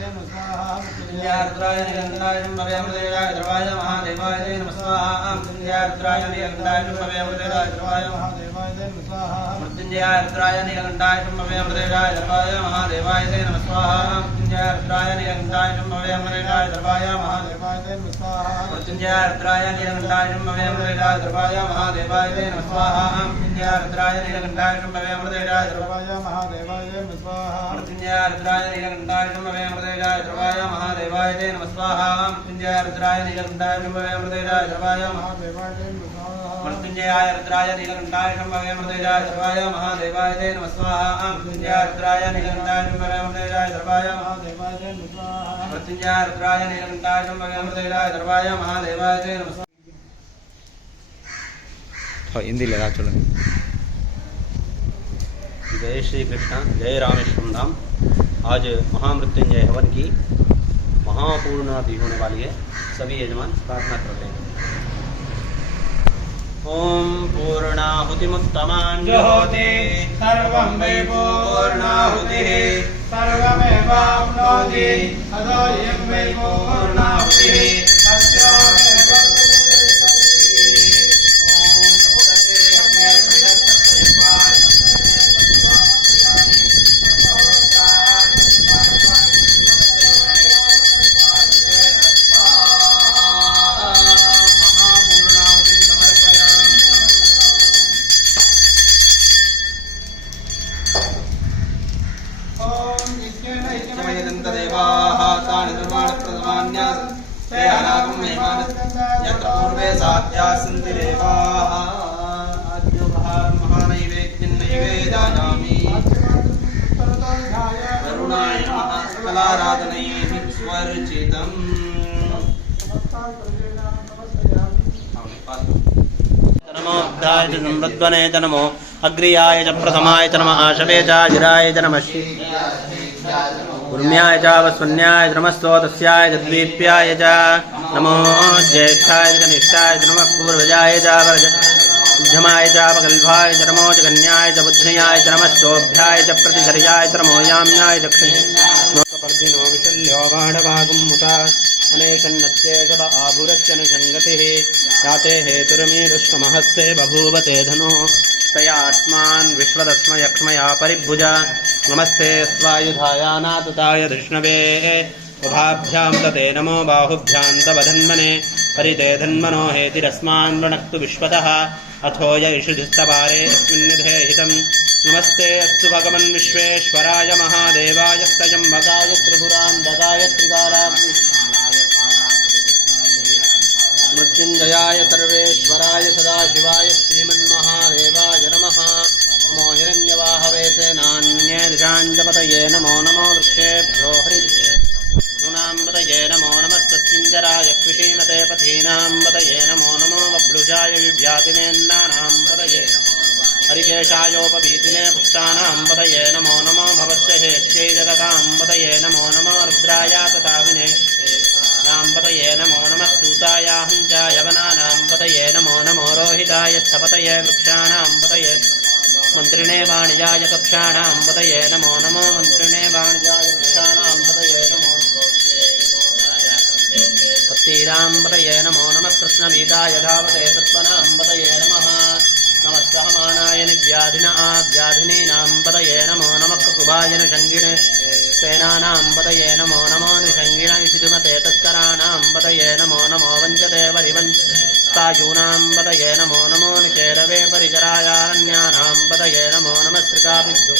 ते नमः स्वाहा मृत्युंजयारुद्राय नीलकंठाय शंभवे अमृतेशाय सर्वाय महादेवाय ते नमः स्वाहा मृत्युंजयारुद्राय नीलकंठाय शंभवे अमृतेशाय सर्वाय महादेवाय ते नमः स्वाहा मृत्युंजयाय रुद्राय नीलकंठाय शंभवे अमृतेशाय सर्वाय महादेवाय ते नमः स्वाहा मृत्युंजयारुद्राय नीलकंठाय शंभवे अमृतेशाय सर्वाय महादेवाय ते नमः स्वाहा मृत्युंजयारुद्राय नीलकंठाय शंभवे अमृतेशाय सर्वाय महादेवाय ते नमः स्वाहा मृत्युंजयारुद्राय नीलकंठाय शंभवे अमृतेशाय सर्वाय महादेवाय ते नमः स्वाहा मृत्युंजयारुद्राय नीलकंठाय शंभवे अमृतेशाय सर्वाय महादेवाय ते नमः स्वाहा मृत्युंजयारुद्राय नीलकंठाय शंभवे अमृतेशाय सर्वाय महादेवाय ते नमः स्वाहा मृत्युंजयारुद्राय नीलकंठाय शंभवे अमृतेशाय सर्वाय महादेवाय ते नमः स्वाहा मृत्युंजयारुद्राय नीलकंठाय शंभवे अमृतेशाय सर्वाय महादेवाय ते नमः स्वाहा मृत्युंजयारुद्राय नीलकंठाय शंभवे अमृतेशाय सर्वाय महादेवाय ते नमः स्वाहा मृत्युंजयारुद्राय नीलकंठाय शंभवे अमृतेशाय सर्वाय महादेवाय ते नमः स्वाहा मृत्युंजयाय रुद्राय नीलकंठाय शंभवे अमृतेशाय सर्वाय महादेवाय ते नमः स्वाहा मृत्युंजयारुद्राय नीलकंठाय शंभवे अमृतेशाय सर्वाय महादेवाय ते नमः स्वाहा मृत्युंजयारुद्राय नीलकंठाय शंभवे अमृतेशाय सर्वाय महादेवाय ते नमः स्वाहा हिंदी ले रहा चलो। जय श्री कृष्ण, जय रामेश्वरम धाम। आज महामृत्युंजय हवन की महापूर्णाहुति होने वाली है। सभी यजमान प्रार्थना कर लेंगे। ओम पूर्णाहुतिमुत्तमां जुहोति सर्वं वै पूर्णाहुतिः सर्वमेवाप्नोति अतोऽयं वै पूर्णाहुतिः अस्यामेव यत्र पूर्वे साध्याः सन्ति देवाः आद्योपहारं महानैवेद्यन्नैवेदयामि करुणाय नमः सकलाराधनैः स्वर्चितम् नमो बुद्धाय च संवद्वने च नमो अग्र्याय च प्रथमाय च नमः आशवे च जिराय च नमः उर्म्याय च वस्वन्याय च नमस्तोतस्याय च द्वीप्याय च नमो ज्येष्ठाय च कनिष्ठाय च नमः पूर्वजाय च मध्यमाय च अपगल्भाय च नमो च कन्याय च बुद्ध्याय च नमस्तोभ्याय च प्रतिचर्याय च नमो याम्याय च क्षयपर्दिनो विशल्यो बाणभागुमुता अनेशन्नत्येषव आभुरस्य निषङ्गतिः याते हेतुर्मीरुष्कमहस्ते बभूवते धनुः तयात्मान् विश्वदस्मयक्ष्मया परिभुजा नमस्ते स्वायुधायानातुताय धृष्णवे उभाभ्यां तते नमो बाहुभ्यां तव धन्मने परिते धन्मनो हेतिरस्मान् वृणक्तु विश्वतः अथो यैषुधिस्तवारे अस्मिन्निधे हितं नमस्ते अस्तु भगवन् विश्वेश्वराय महादेवाय स्तयम्बकाय त्रिपुरान्तकाय त्रिकालाग्नि मृत्युञ्जयाय सर्वेश्वराय सदाशिवाय श्रीमन्महादेवाय नमः नमो हिरण्यवाहवे सेनान्ये दिशाञ्जपतये नमो नमो वृक्षेभ्यो हरिणाम्बतये नमो नमस्तस्मिञ्जराय कृषीमते पथीनाम्बतये नमो नमो बभ्लुजाय विव्यातिनेन्नानाम्बतये हरिकेशायोपवीतिने पुष्टानां पतये नमो नमो भवस्य हेत्यै जगतां पतये नमो नमो रुद्राय तथाविने पतये नमो नमः सूतायाहञ्चाय यवनानां पतये नमो नमो रोहिताय स्थपतये वृक्षाणां पतये मन्त्रिणे वाणिजाय कक्षाणां पतये नमो नमो मन्त्रिणे वाणिजाय वृक्षाणां पतये नमो पत्तीरां पतये नमो नमः कृष्णवीताय धावते तत्त्वनां पतये नमः नमः सहमानाय निव्याधिनीनां पतये नमो नमः कुकुभाय निषङ्गिणे सेनानां पतये नमो नमो निषङ्गिण इषितुमते तस्कराणां पतये नमो नमो वञ्चते परिवञ्चतायूनां पतये नमो नमो निचेरवे परिचरायारण्यानां पतये नमो नमः श्रिकाभिभ्यो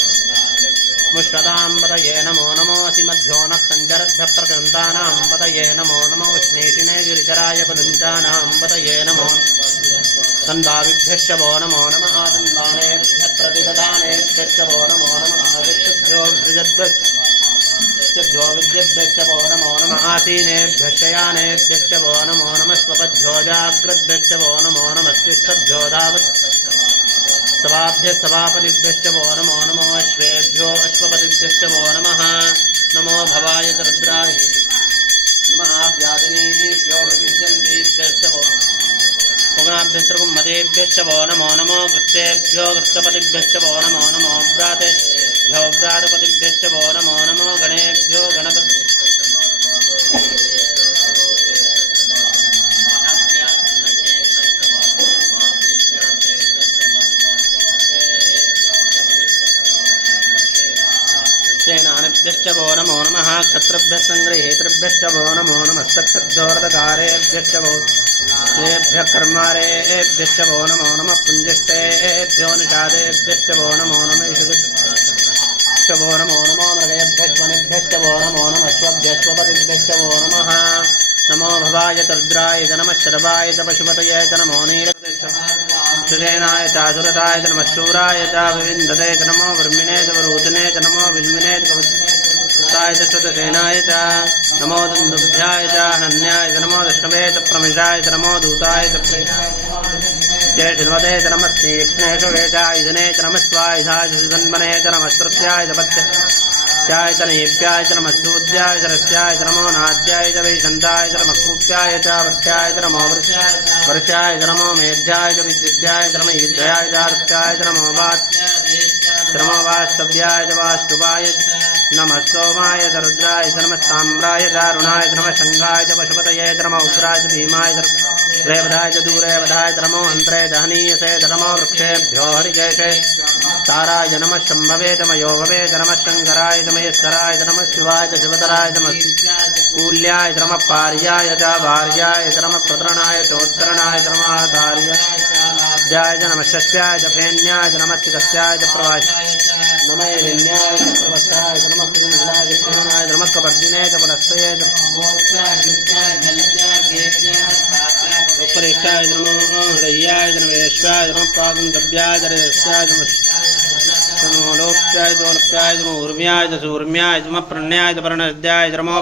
मुष्कदां पतये नमो नमोऽसि मध्यो नः सञ्जरद्भ्यप्रकृन्तानां पतये नमो नमो उष्णीषिणे गिरिचराय पलुञ्चानां पतये नमो तन्दाविभ्यश्च वो नमो नमः तन्दानेभ्यः प्रतिददानेभ्यश्च वो नमो नमः विष्णुभ्यो विद्युद्भ्यो विद्युद्भ्यश्च वो नमो नमः आसीनेभ्यश्च यानेभ्यश्च वो नमो नमः स्वपद्भ्यो जाग्रद्भ्यश्च वो नमो नमः तिष्ठद्भ्यो धावत् सभाभ्यः सभापतिभ्यश्च वो नमो नमो अश्वेभ्यो अश्वपतिभ्यश्च वो नमः नमो भवाय च रुद्राय नमः व्याधिनीभ्यो विविद्यन्तीभ्यश्च वो पुगनाभ्यस्त्रकुम्मतेभ्यश्च वो नमो नमो कृत्तेभ्यो कृत्तपतिभ्यश्च वो नमो नमो व्रातेभ्यो व्रातपतिभ्यश्च वो नमो नमो गणेभ्यो गणपति सेनानिभ्यश्च वो नमो नमः क्षत्रभ्यः सङ्गृहेतृभ्यश्च वो नमो नमस्तक्षद्धोरतकारेभ्यश्च वो येभ्यः कर्मारेभ्यश्च वो नमो नमः पुञ्जिष्टेभ्यो निषादेभ्यश्च वो नमो नमः वो नमो नमो मृगेभ्यश्वनिभ्यश्च वो नमो नमः स्वभ्यश्वपतिभ्यश्च वो नमः नमो भवाय च रुद्राय च नमः शर्वाय च पशुपतये च नमो नीलसेनाय च सुरताय च नमः शूराय च विविन्दते च नमो ब्रह्मिणे च वरूतिने च नमो विल्मिने च कवचाय च श्रुतसेनाय च नमो दुन्दुभ्याय च अनन्याय च नमो दशमे च प्रमिषाय च नमो दूताय च ज्येष्ठमते च नमः तीक्ष्णेषवे च आयुधने च नमः स्वायुधाय च सुधन्वने च नमः श्रुत्याय च पथ्याय च नैप्याय च नमः सूद्याय च रस्याय च नमो नाद्याय च वैशन्ताय च नमः कूप्याय च वृत्याय च नमो वर्षाय च नमो मेध्याय च विद्युत्याय च नमः ईद्याय च आर्त्याय च नमो नमो वास्तव्याय च वास्तुवाय नमः सोमाय च रुद्राय च नमः साम्राय च अरुणाय च नमः शङ्गाय च पशुपतये च नमः उग्राय च भीमाय च रेवधाय च दूरेवधाय च नमो हन्त्रे च हनीयसे च नमो वृक्षेभ्यो हरिकेशे ताराय च नमः शम्भवे च मयोभवे च नमः शङ्कराय च महेश्वराय च नमः शिवाय च शिवतराय च नमः कूल्याय च नमः पार्याय च भार्याय च नमः प्रतरणाय चोत्तरणाय च नमः आधार्याय च नमः शस्याय च फेन्याय च नमः सिकस्याय च प्रवाशाय नमः हिरण्याय च प्रवस्ताय च नमः कृष्णाय च कृष्णाय च नमः कपर्दिने च पुलस्त्ये च उपरिष्टाय च नमो हृदयाय च नमेश्वाय च नमः प्रागुन्तव्याय च रजस्याय च नमो लोप्याय च लोप्याय च नमो ऊर्म्याय च सूर्म्याय च नमः प्रणयाय च प्रणद्याय च नमो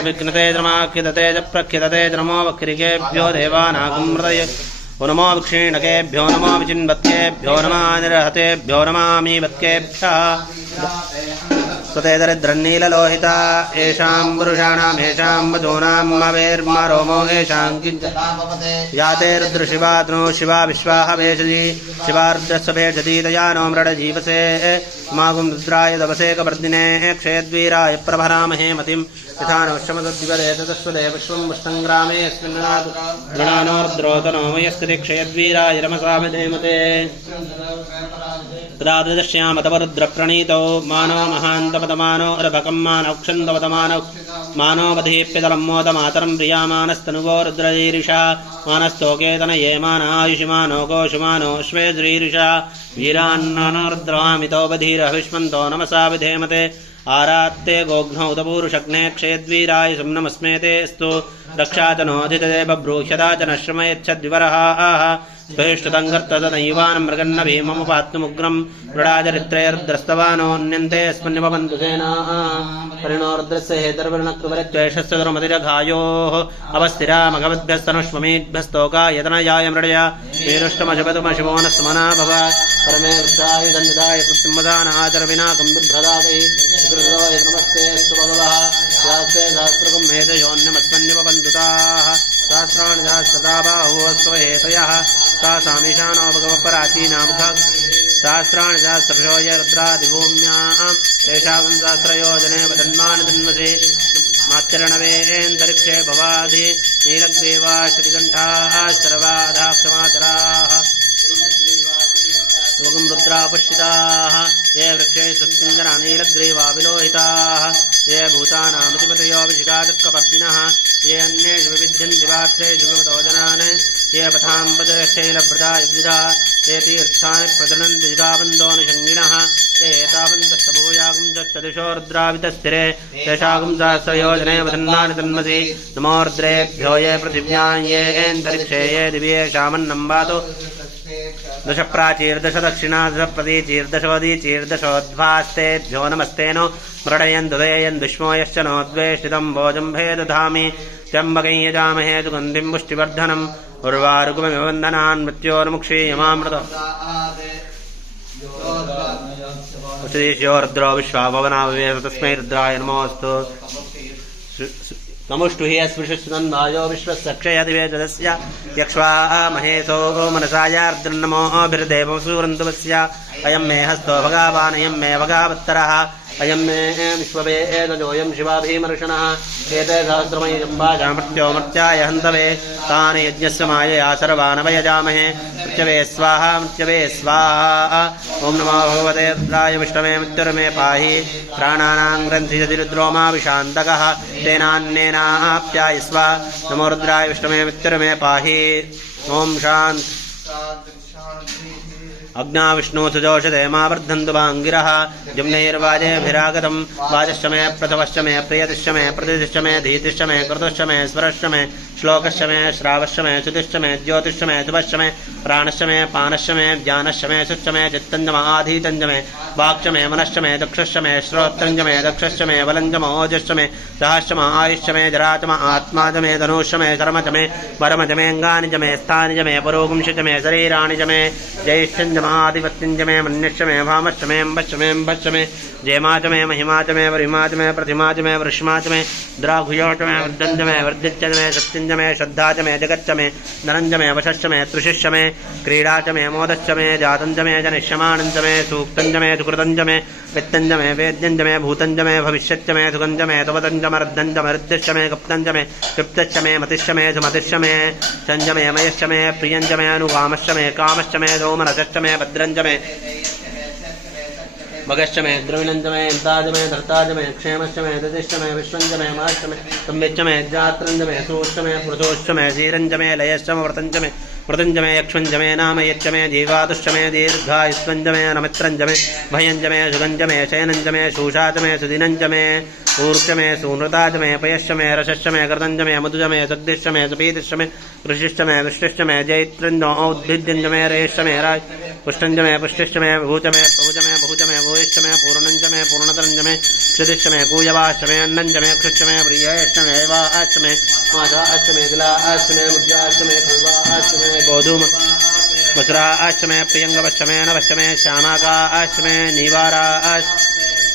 अभिघ्नते च नमः किदते च प्रख्यदते च नमो वक्रिकेभ्यो देवानागुमृतये नमो विक्षीणकेभ्यो नमो विचिन्वत्केभ्यो नमः निरहतेभ्यो नमामीवत्केभ्यः स्वते दरिद्रन्नीललोहिता येषां पुरुषाणाम् येषां वधूनाम् अवेर्मरोमो येषां किञ्च याते रुद्रशिवा तनो शिवा विश्वाः भेषजी शिवा रुद्रस्य भेषजी तया नो मृडजीवसे मागुं रुद्राय दवसे कवर्दिने क्षेद्वीराय प्रभरामहे मतिं यथा नोश्चमदद्विपदेतस्वदे विश्वं पुष्टङ्ग्रामे यस्मिन् गणानो रुद्रोतनोमयस्ति क्षेद्वीराय रमसा विधेमते तदा दृश्यामतवरुद्रप्रणीतौ मानो महान्तपदमानो अर्भकं मानौक्षन्तपदमानौ मानो वधेप्यदलं मोदमातरं प्रियामानस्तनुवो रुद्रजीरिषा मानस्तोकेतनये मानायुषिमानो गोषुमानो श्वेद्रीरिषा वीरान्नानो रुद्रवामितो बधीरविष्मन्तो नमसा विधेमते आरात्ते गोघ्नौ उदपूरुषग्ने क्षेद्वीराय सुम्नमस्मेते स्तु रक्षा च नोऽधितते बभ्रूह्यता च नश्रमयच्छद्विवरः आह स्वहिष्ठतङ्गर्ततनैवान् मृगन्न भीममुपात्तमुग्रं मृडाचरित्रैर्द्रस्तवानोऽन्यन्ते अस्मन्युपबन्धु सेनाः परिणो रुद्रस्य हेतर्वर्णकृवरत्वेषस्य दुर्मतिरघायोः अवस्थिरा मघवद्भ्यस्तनुष्ममेभ्यस्तोका यतनयाय मृडया वीरुष्टमशपतुमशिवो न स्मना भव परमे वृक्षाय दण्डिताय कृत्तिमदान आचरविनाकं बिभ्रदादै गृहो नमस्ते स्तु भगवः शास्त्रे शास्त्रकं हेतयोन्यमस्मन्निवबन्धुताः शास्त्राणि शास्त्रता बाहुवस्त्वहेतयः तासामीशानो भगवपराचीनामुख शास्त्राणि शास्त्रशो ये रुद्रादिभूम्यां तेषां शास्त्रयोजने वदन्मानि तन्मसे माच्चरणवेन्दरिक्षे भवाधि नीलग्रीवा श्रीकण्ठाः सर्वाधाक्षमातराः योगं रुद्रापश्यिताः ये वृक्षे सस्मिञ्जना नीलग्रीवा विलोहिताः ये भूतानामधिपतयोऽभिषिकाचक्रपर्दिनः ये अन्येषु विविध्यन्ति पात्रेषु विविधोजनान् ये पथाम्बजशैलभृता युग्विधा ये तीर्थानि प्रजनन्ति जिगाबन्धोऽनुषङ्गिणः ये एतावन्तस्तभूयागुं चदिशो रुद्रावितस्थिरे तेषागुं सहस्रयोजने वदन्नानि तन्मसि नमो रुद्रेभ्यो ये पृथिव्यां ये एन्तरिक्षे ये दिव्ये शामन्नम्बातु दश प्राचीर्दश दक्षिणा दश प्रतीचीर्दशोदीचीर्दशोद्भास्तेभ्यो नमस्तेनो मृडयन् दुदयन् दुष्मो यश्च नोद्वेष्टितं भोजम्भे दधामि त्र्यम्बकं यजामहे सुगन्धिं पुष्टिवर्धनम् उर्वारुकमिव वन्दनान् मृत्योर्मुक्षीयमामृत उषदीश्यो रुद्रो विश्वाभवनाविवेश तस्मै रुद्राय नमोऽस्तु नमोऽस्तु हि अस्पृशस्वन्वायो विश्वस्सक्षयदिवेदस्य यक्ष्वा महेशो मनसायार्द्रन्नमोभिर्देवं सूरन्तुवस्य अयं मे हस्तो भगावानयं मे भगावत्तरः अयं मे विश्ववेदजोऽयं शिवाभीमर्षणः एते सहस्रमयजम्बाजामर्त्यो मर्त्याय हन्तवे तानि यज्ञस्य मायया सर्वानवयजामहे मृत्यवे स्वाहा मृत्यवे स्वाहा ॐ नमो भगवते रुद्राय विष्णवे मृत्युर्मे पाहि प्राणानां ग्रन्थिजतिरुद्रोमाभिशान्तकः तेनान्येनाप्यायस्व नमो रुद्राय विष्णवे मृत्युर्मे पाहि ॐ शान्ति अग्ना विष्णु सुजोषधे मा वर्धन्तु वाङ्गिरः जम्नैर्वाजेभिरागतं वाजश्च मे प्रथवश्च मे प्रियतिश्च मे प्रतिष्ठ मे धीतिश्च मे कृतश्च मे स्वरश्च मे श्लोकश्च मे श्रावश्च मे श्रुतिश्च मे ज्योतिश्च मे शुभश्च मे प्राणश्च मे पानश्च मे ज्ञानश्च मे शुच्च मे चित्तञ्च मे आधीतञ्च मे वाक्च मे मनश्च मे दक्षश्च मे श्रोत्रञ्च मे दक्षश्च मे बलञ्च मे ओजश्च मे सहश्च मे आयुश्च मे जराच मे आत्मा च मे धनुश्च मे कर्म च मे परम च मे अङ्गानि च मे स्थानि च मे परोगुंश च मे शरीराणि च मे ज्येष्ठञ्च मे आदिपत्यञ्च मे मन्यश्च मे भामश्च मे अम्बश्च मे अम्बश्च मे जयमा च मे महिमा च मे वरिमा च मे प्रतिमा च मे वृष्मा च मे द्राघुयो च मे वृद्धञ्च मे वर्धिच्च मे सत्यञ्च मे श्रद्धा च मे जगच्च मे धनञ्च मे वशश्च मे तृषिश्च मे क्रीडा च मे मोदश्च मे जातञ्च मे जनिष्यमाणञ्च मे सूक्तञ्च मे सुकृतञ्च मे वित्तञ्च मे वेद्यञ्च मे भूतञ्च मे भविष्यच्च मे सुगञ्च मे तुपतञ्च मर्दञ्च मरुद्यश्च मे गुप्तञ्च मे क्षिप्तश्च मे मतिश्च मे सुमतिश्च मे सञ्च मे मयश्च मे प्रियञ्च मे अनुकामश्च मे कामश्च मे सोमरसश्च मे भद्रञ्च मे मगश्च मे द्रविणञ्च मे यन्ताज मे धर्ताज मे क्षेमश्च मे दतिश्च मे विश्वञ्च मे महश्च मे संविच्च मे जात्रञ्च मे सूश्च मे पुरुषोश्च मे धीरञ्च मे लयश्च मे व्रतञ्च मे मृतञ्च मे यक्षञ्च मे नाम यच्च मे जीवातुश्च मे दीर्घायुष्वञ्च मे नमित्रञ्च मे भयञ्च मे सुगञ्च मे शयनञ्च मे शूषा च मे सुदिनञ्च मे ऊर्च मे सूनृता च मे पयश्च मे रसश्च मे कृतञ्च मे मधुज मे सग्दिश्च मे सपीतिश्च मे कृषिश्च मे वृष्टिश्च मे जैत्रञ्च औद्भिद्यञ्च मे रेश्च मे राज पुष्टञ्च मे पुष्टिश्च मे भूच मे बहुज मे बहुज मे भूयश्च मे पूर्णञ्च मे पूर्णतरञ्च मे क्षुतिश्च मे कूयवाश्च मे अन्नञ्च मे क्षुश्च मे प्रियश्च मे वाश्च मे माशाश्च मे दिलाश्च मे मुद्याश्च मे खल्वाश्च मे गोधूम मसुराश्च मे प्रियङ्गवश्च मे नवश्च मे श्यामाकाश्च मे निवाराश्च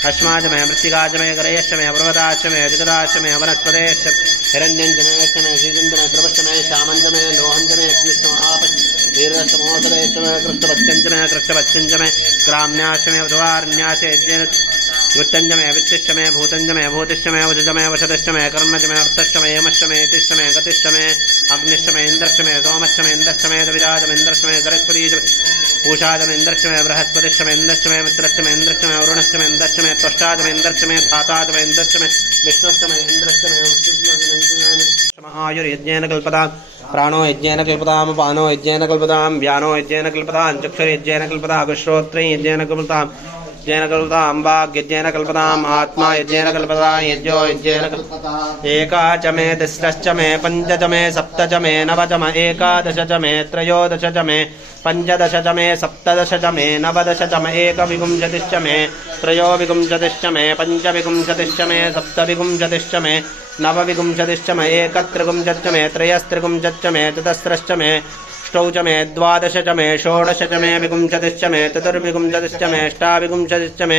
अश्माच मे मृत्तिकाच मे गरयश्च मे पर्वताश्च मे अधिगताश्च मे वनस्पतेश्च हिरण्यञ्च मे यश्च मे श्रीजञ्च मे कृपश्च मे श्यामञ्च मे लोहञ्च मे अग्निश्च मे आपश्च वीरश्च मोसलेश्च मे कृष्णपत्यञ्च मे कृष्णपत्यञ्च मे ग्राम्याश्च मे वधुवारण्याश्च यज्ञ वृत्तञ्च मे वित्तिश्च मे भूतञ्च मे भूतिश्च मे वजुज मे वशतिश्च मे कर्मच मे अर्थश्च मे यमश्च मे यतिश्च मे गतिश्च मे अग्निश्च मे इन्द्रश्च मे सोमश्च मे इन्द्रश्च मे दविराज मे इन्द्रश्च मे सरस्वतीश्च पूषाज मे इन्द्रश्च मे बृहस्पतिश्च मे इन्द्रश्च मे मित्रश्च मे इन्द्रश्च मे वरुणश्च मे इन्द्रश्च मे त्वष्टाज मे इन्द्रश्च मे धाताज मे इन्द्रश्च मे विष्णुश्च मे इन्द्रश्च मे आयुर्यज्ञेन कल्पतां प्राणो यज्ञेन कल्पतां पानो यज्ञेन कल्पतां व्यानो यज्ञेन कल्पतां चक्षुर्यज्ञेन कल्पतां श्रोत्रं यज्ञेन कल्पतां यज्ञेन कल्पतां वाग्यज्ञेन कल्पतां आत्मा यज्ञेन कल्पतां यज्ञो यज्ञेन कल्पतां एका च मे तिस्रश्च मे पञ्च च मे सप्त च मे नव च मे एकादश च मे त्रयोदश च मे पञ्चदश च मे सप्तदश च मे नवदश च मे एकविंशतिश्च मे त्रयोविंशतिश्च मे पञ्चविंशतिश्च मे सप्तविंशतिश्च मे नवविंशतिश्च मे एकत्रिंशच्च मे त्रयस्त्रिंशच्च मे चतस्रश्च मे अष्टौ च मे द्वादश च मे षोडश च मे विपुंशतिश्च मे चतुर्विपुंशतिश्च मे अष्टाविपुंशतिश्च मे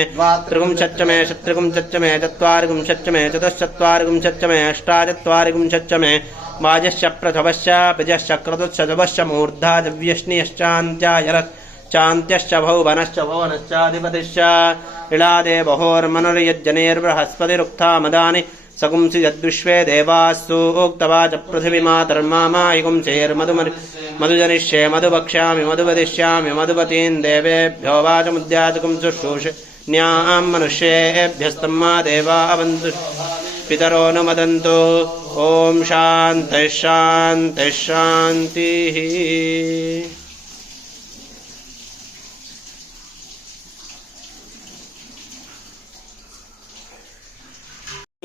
त्रिपुंशच्च मे षट्त्रिपुंशच्च मे चत्वारिपुंशच्च मे चतुश्चत्वारिपुंशच्च मे अष्टाचत्वारिपुंशच्च मे वाजश्च प्रथवश्च पिजश्च क्रतुश्च जवश्च मूर्धा चान्त्यश्च भौवनश्च भुवनश्चाधिपतिश्च इळादे बहोर्मनुर्यज्जनेर्बृहस्पतिरुक्था मदानि सकुंसि यद्विश्वे देवास्तु उक्तवाच पृथिवीमातर्मामायिकुं मधुजनिष्ये मधुवक्ष्यामि मधुवदिष्यामि मधुपतीन् देवेभ्यो वाचमुद्याचकुं शुश्रूषण्यां मनुष्येभ्यस्तम्मा देवा अवन्तु पितरो न मदन्तु ॐ शान्तिः शान्तिः शान्तिः।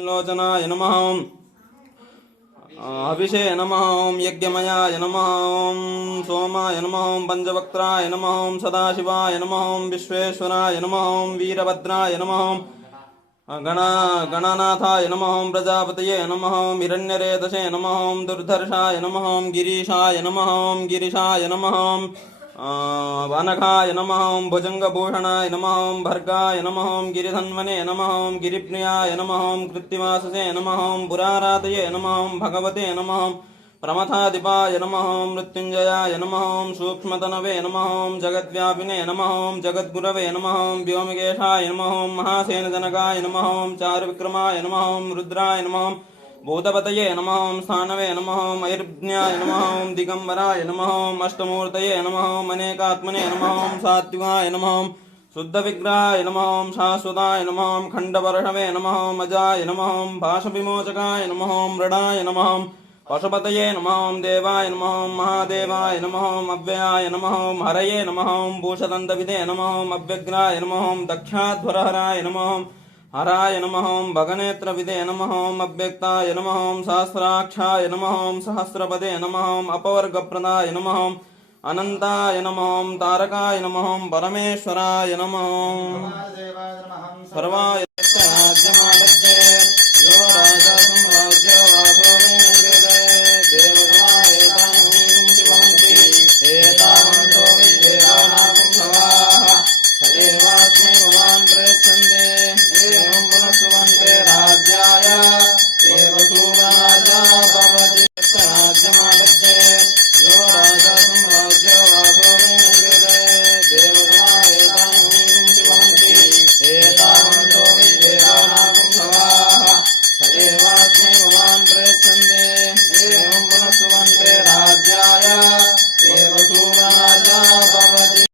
लोचनाय नमः अभिषे नमः यज्ञमयाय नमः सोमाय नमः पंचवक्त्राय नमः सदाशिवाय नमः विश्वेश्वराय नमः वीरभद्राय नमः गणनाथाय नमः प्रजापतये नमः हिरण्यरेतसे नमः दुर्धर्षाय नमः गिरीशाय नमः गिरिशाय नमः वानखाय नमः भुजंगभूषणाय नमः भर्गाय नमः गिरिधन्वने नमः गिरिप्रियाय नमः कृत्तिवाससे नमः पुरारातये नमः भगवते नमः प्रमथाधिपाय नमः मृत्युंजयाय नमः सूक्ष्मतनवे नमः जगद्व्यापिने नमः जगद्गुरवे नमः व्योमकेशाय नमः महासेनजनकाय नमः चारुविक्रमाय नमः रुद्राय नमः भूतपतये नमः स्थानवे नमः मयूर्भ्याय नमः दिगंबराय नमः अष्टमूर्तये नमः अनेकात्मने नमः सात्विकाय नमः शुद्धविग्रहाय नमः शाश्वताय नमः खंडवर्षवे नमः मजाय नमः भाषविमोचकाय नमः मृडाय नमः पशुपतये नमः देवाय नमः महादेवाय नमः अव्ययाय नमः हरये नमः भूषदन्तविदे नमः अव्यग्राय नमः दक्षाध्वरहराय नमः हराय नमः भगनेत्रविदे नमः अव्यक्ताय नमः सहस्राक्षाय नमः सहस्रपदे नमः अपवर्गप्रदाय नमः अनंताय नमः तारकाय नमः परमेश्वराय नमः सर्वाय राज्यमालक्ष्ये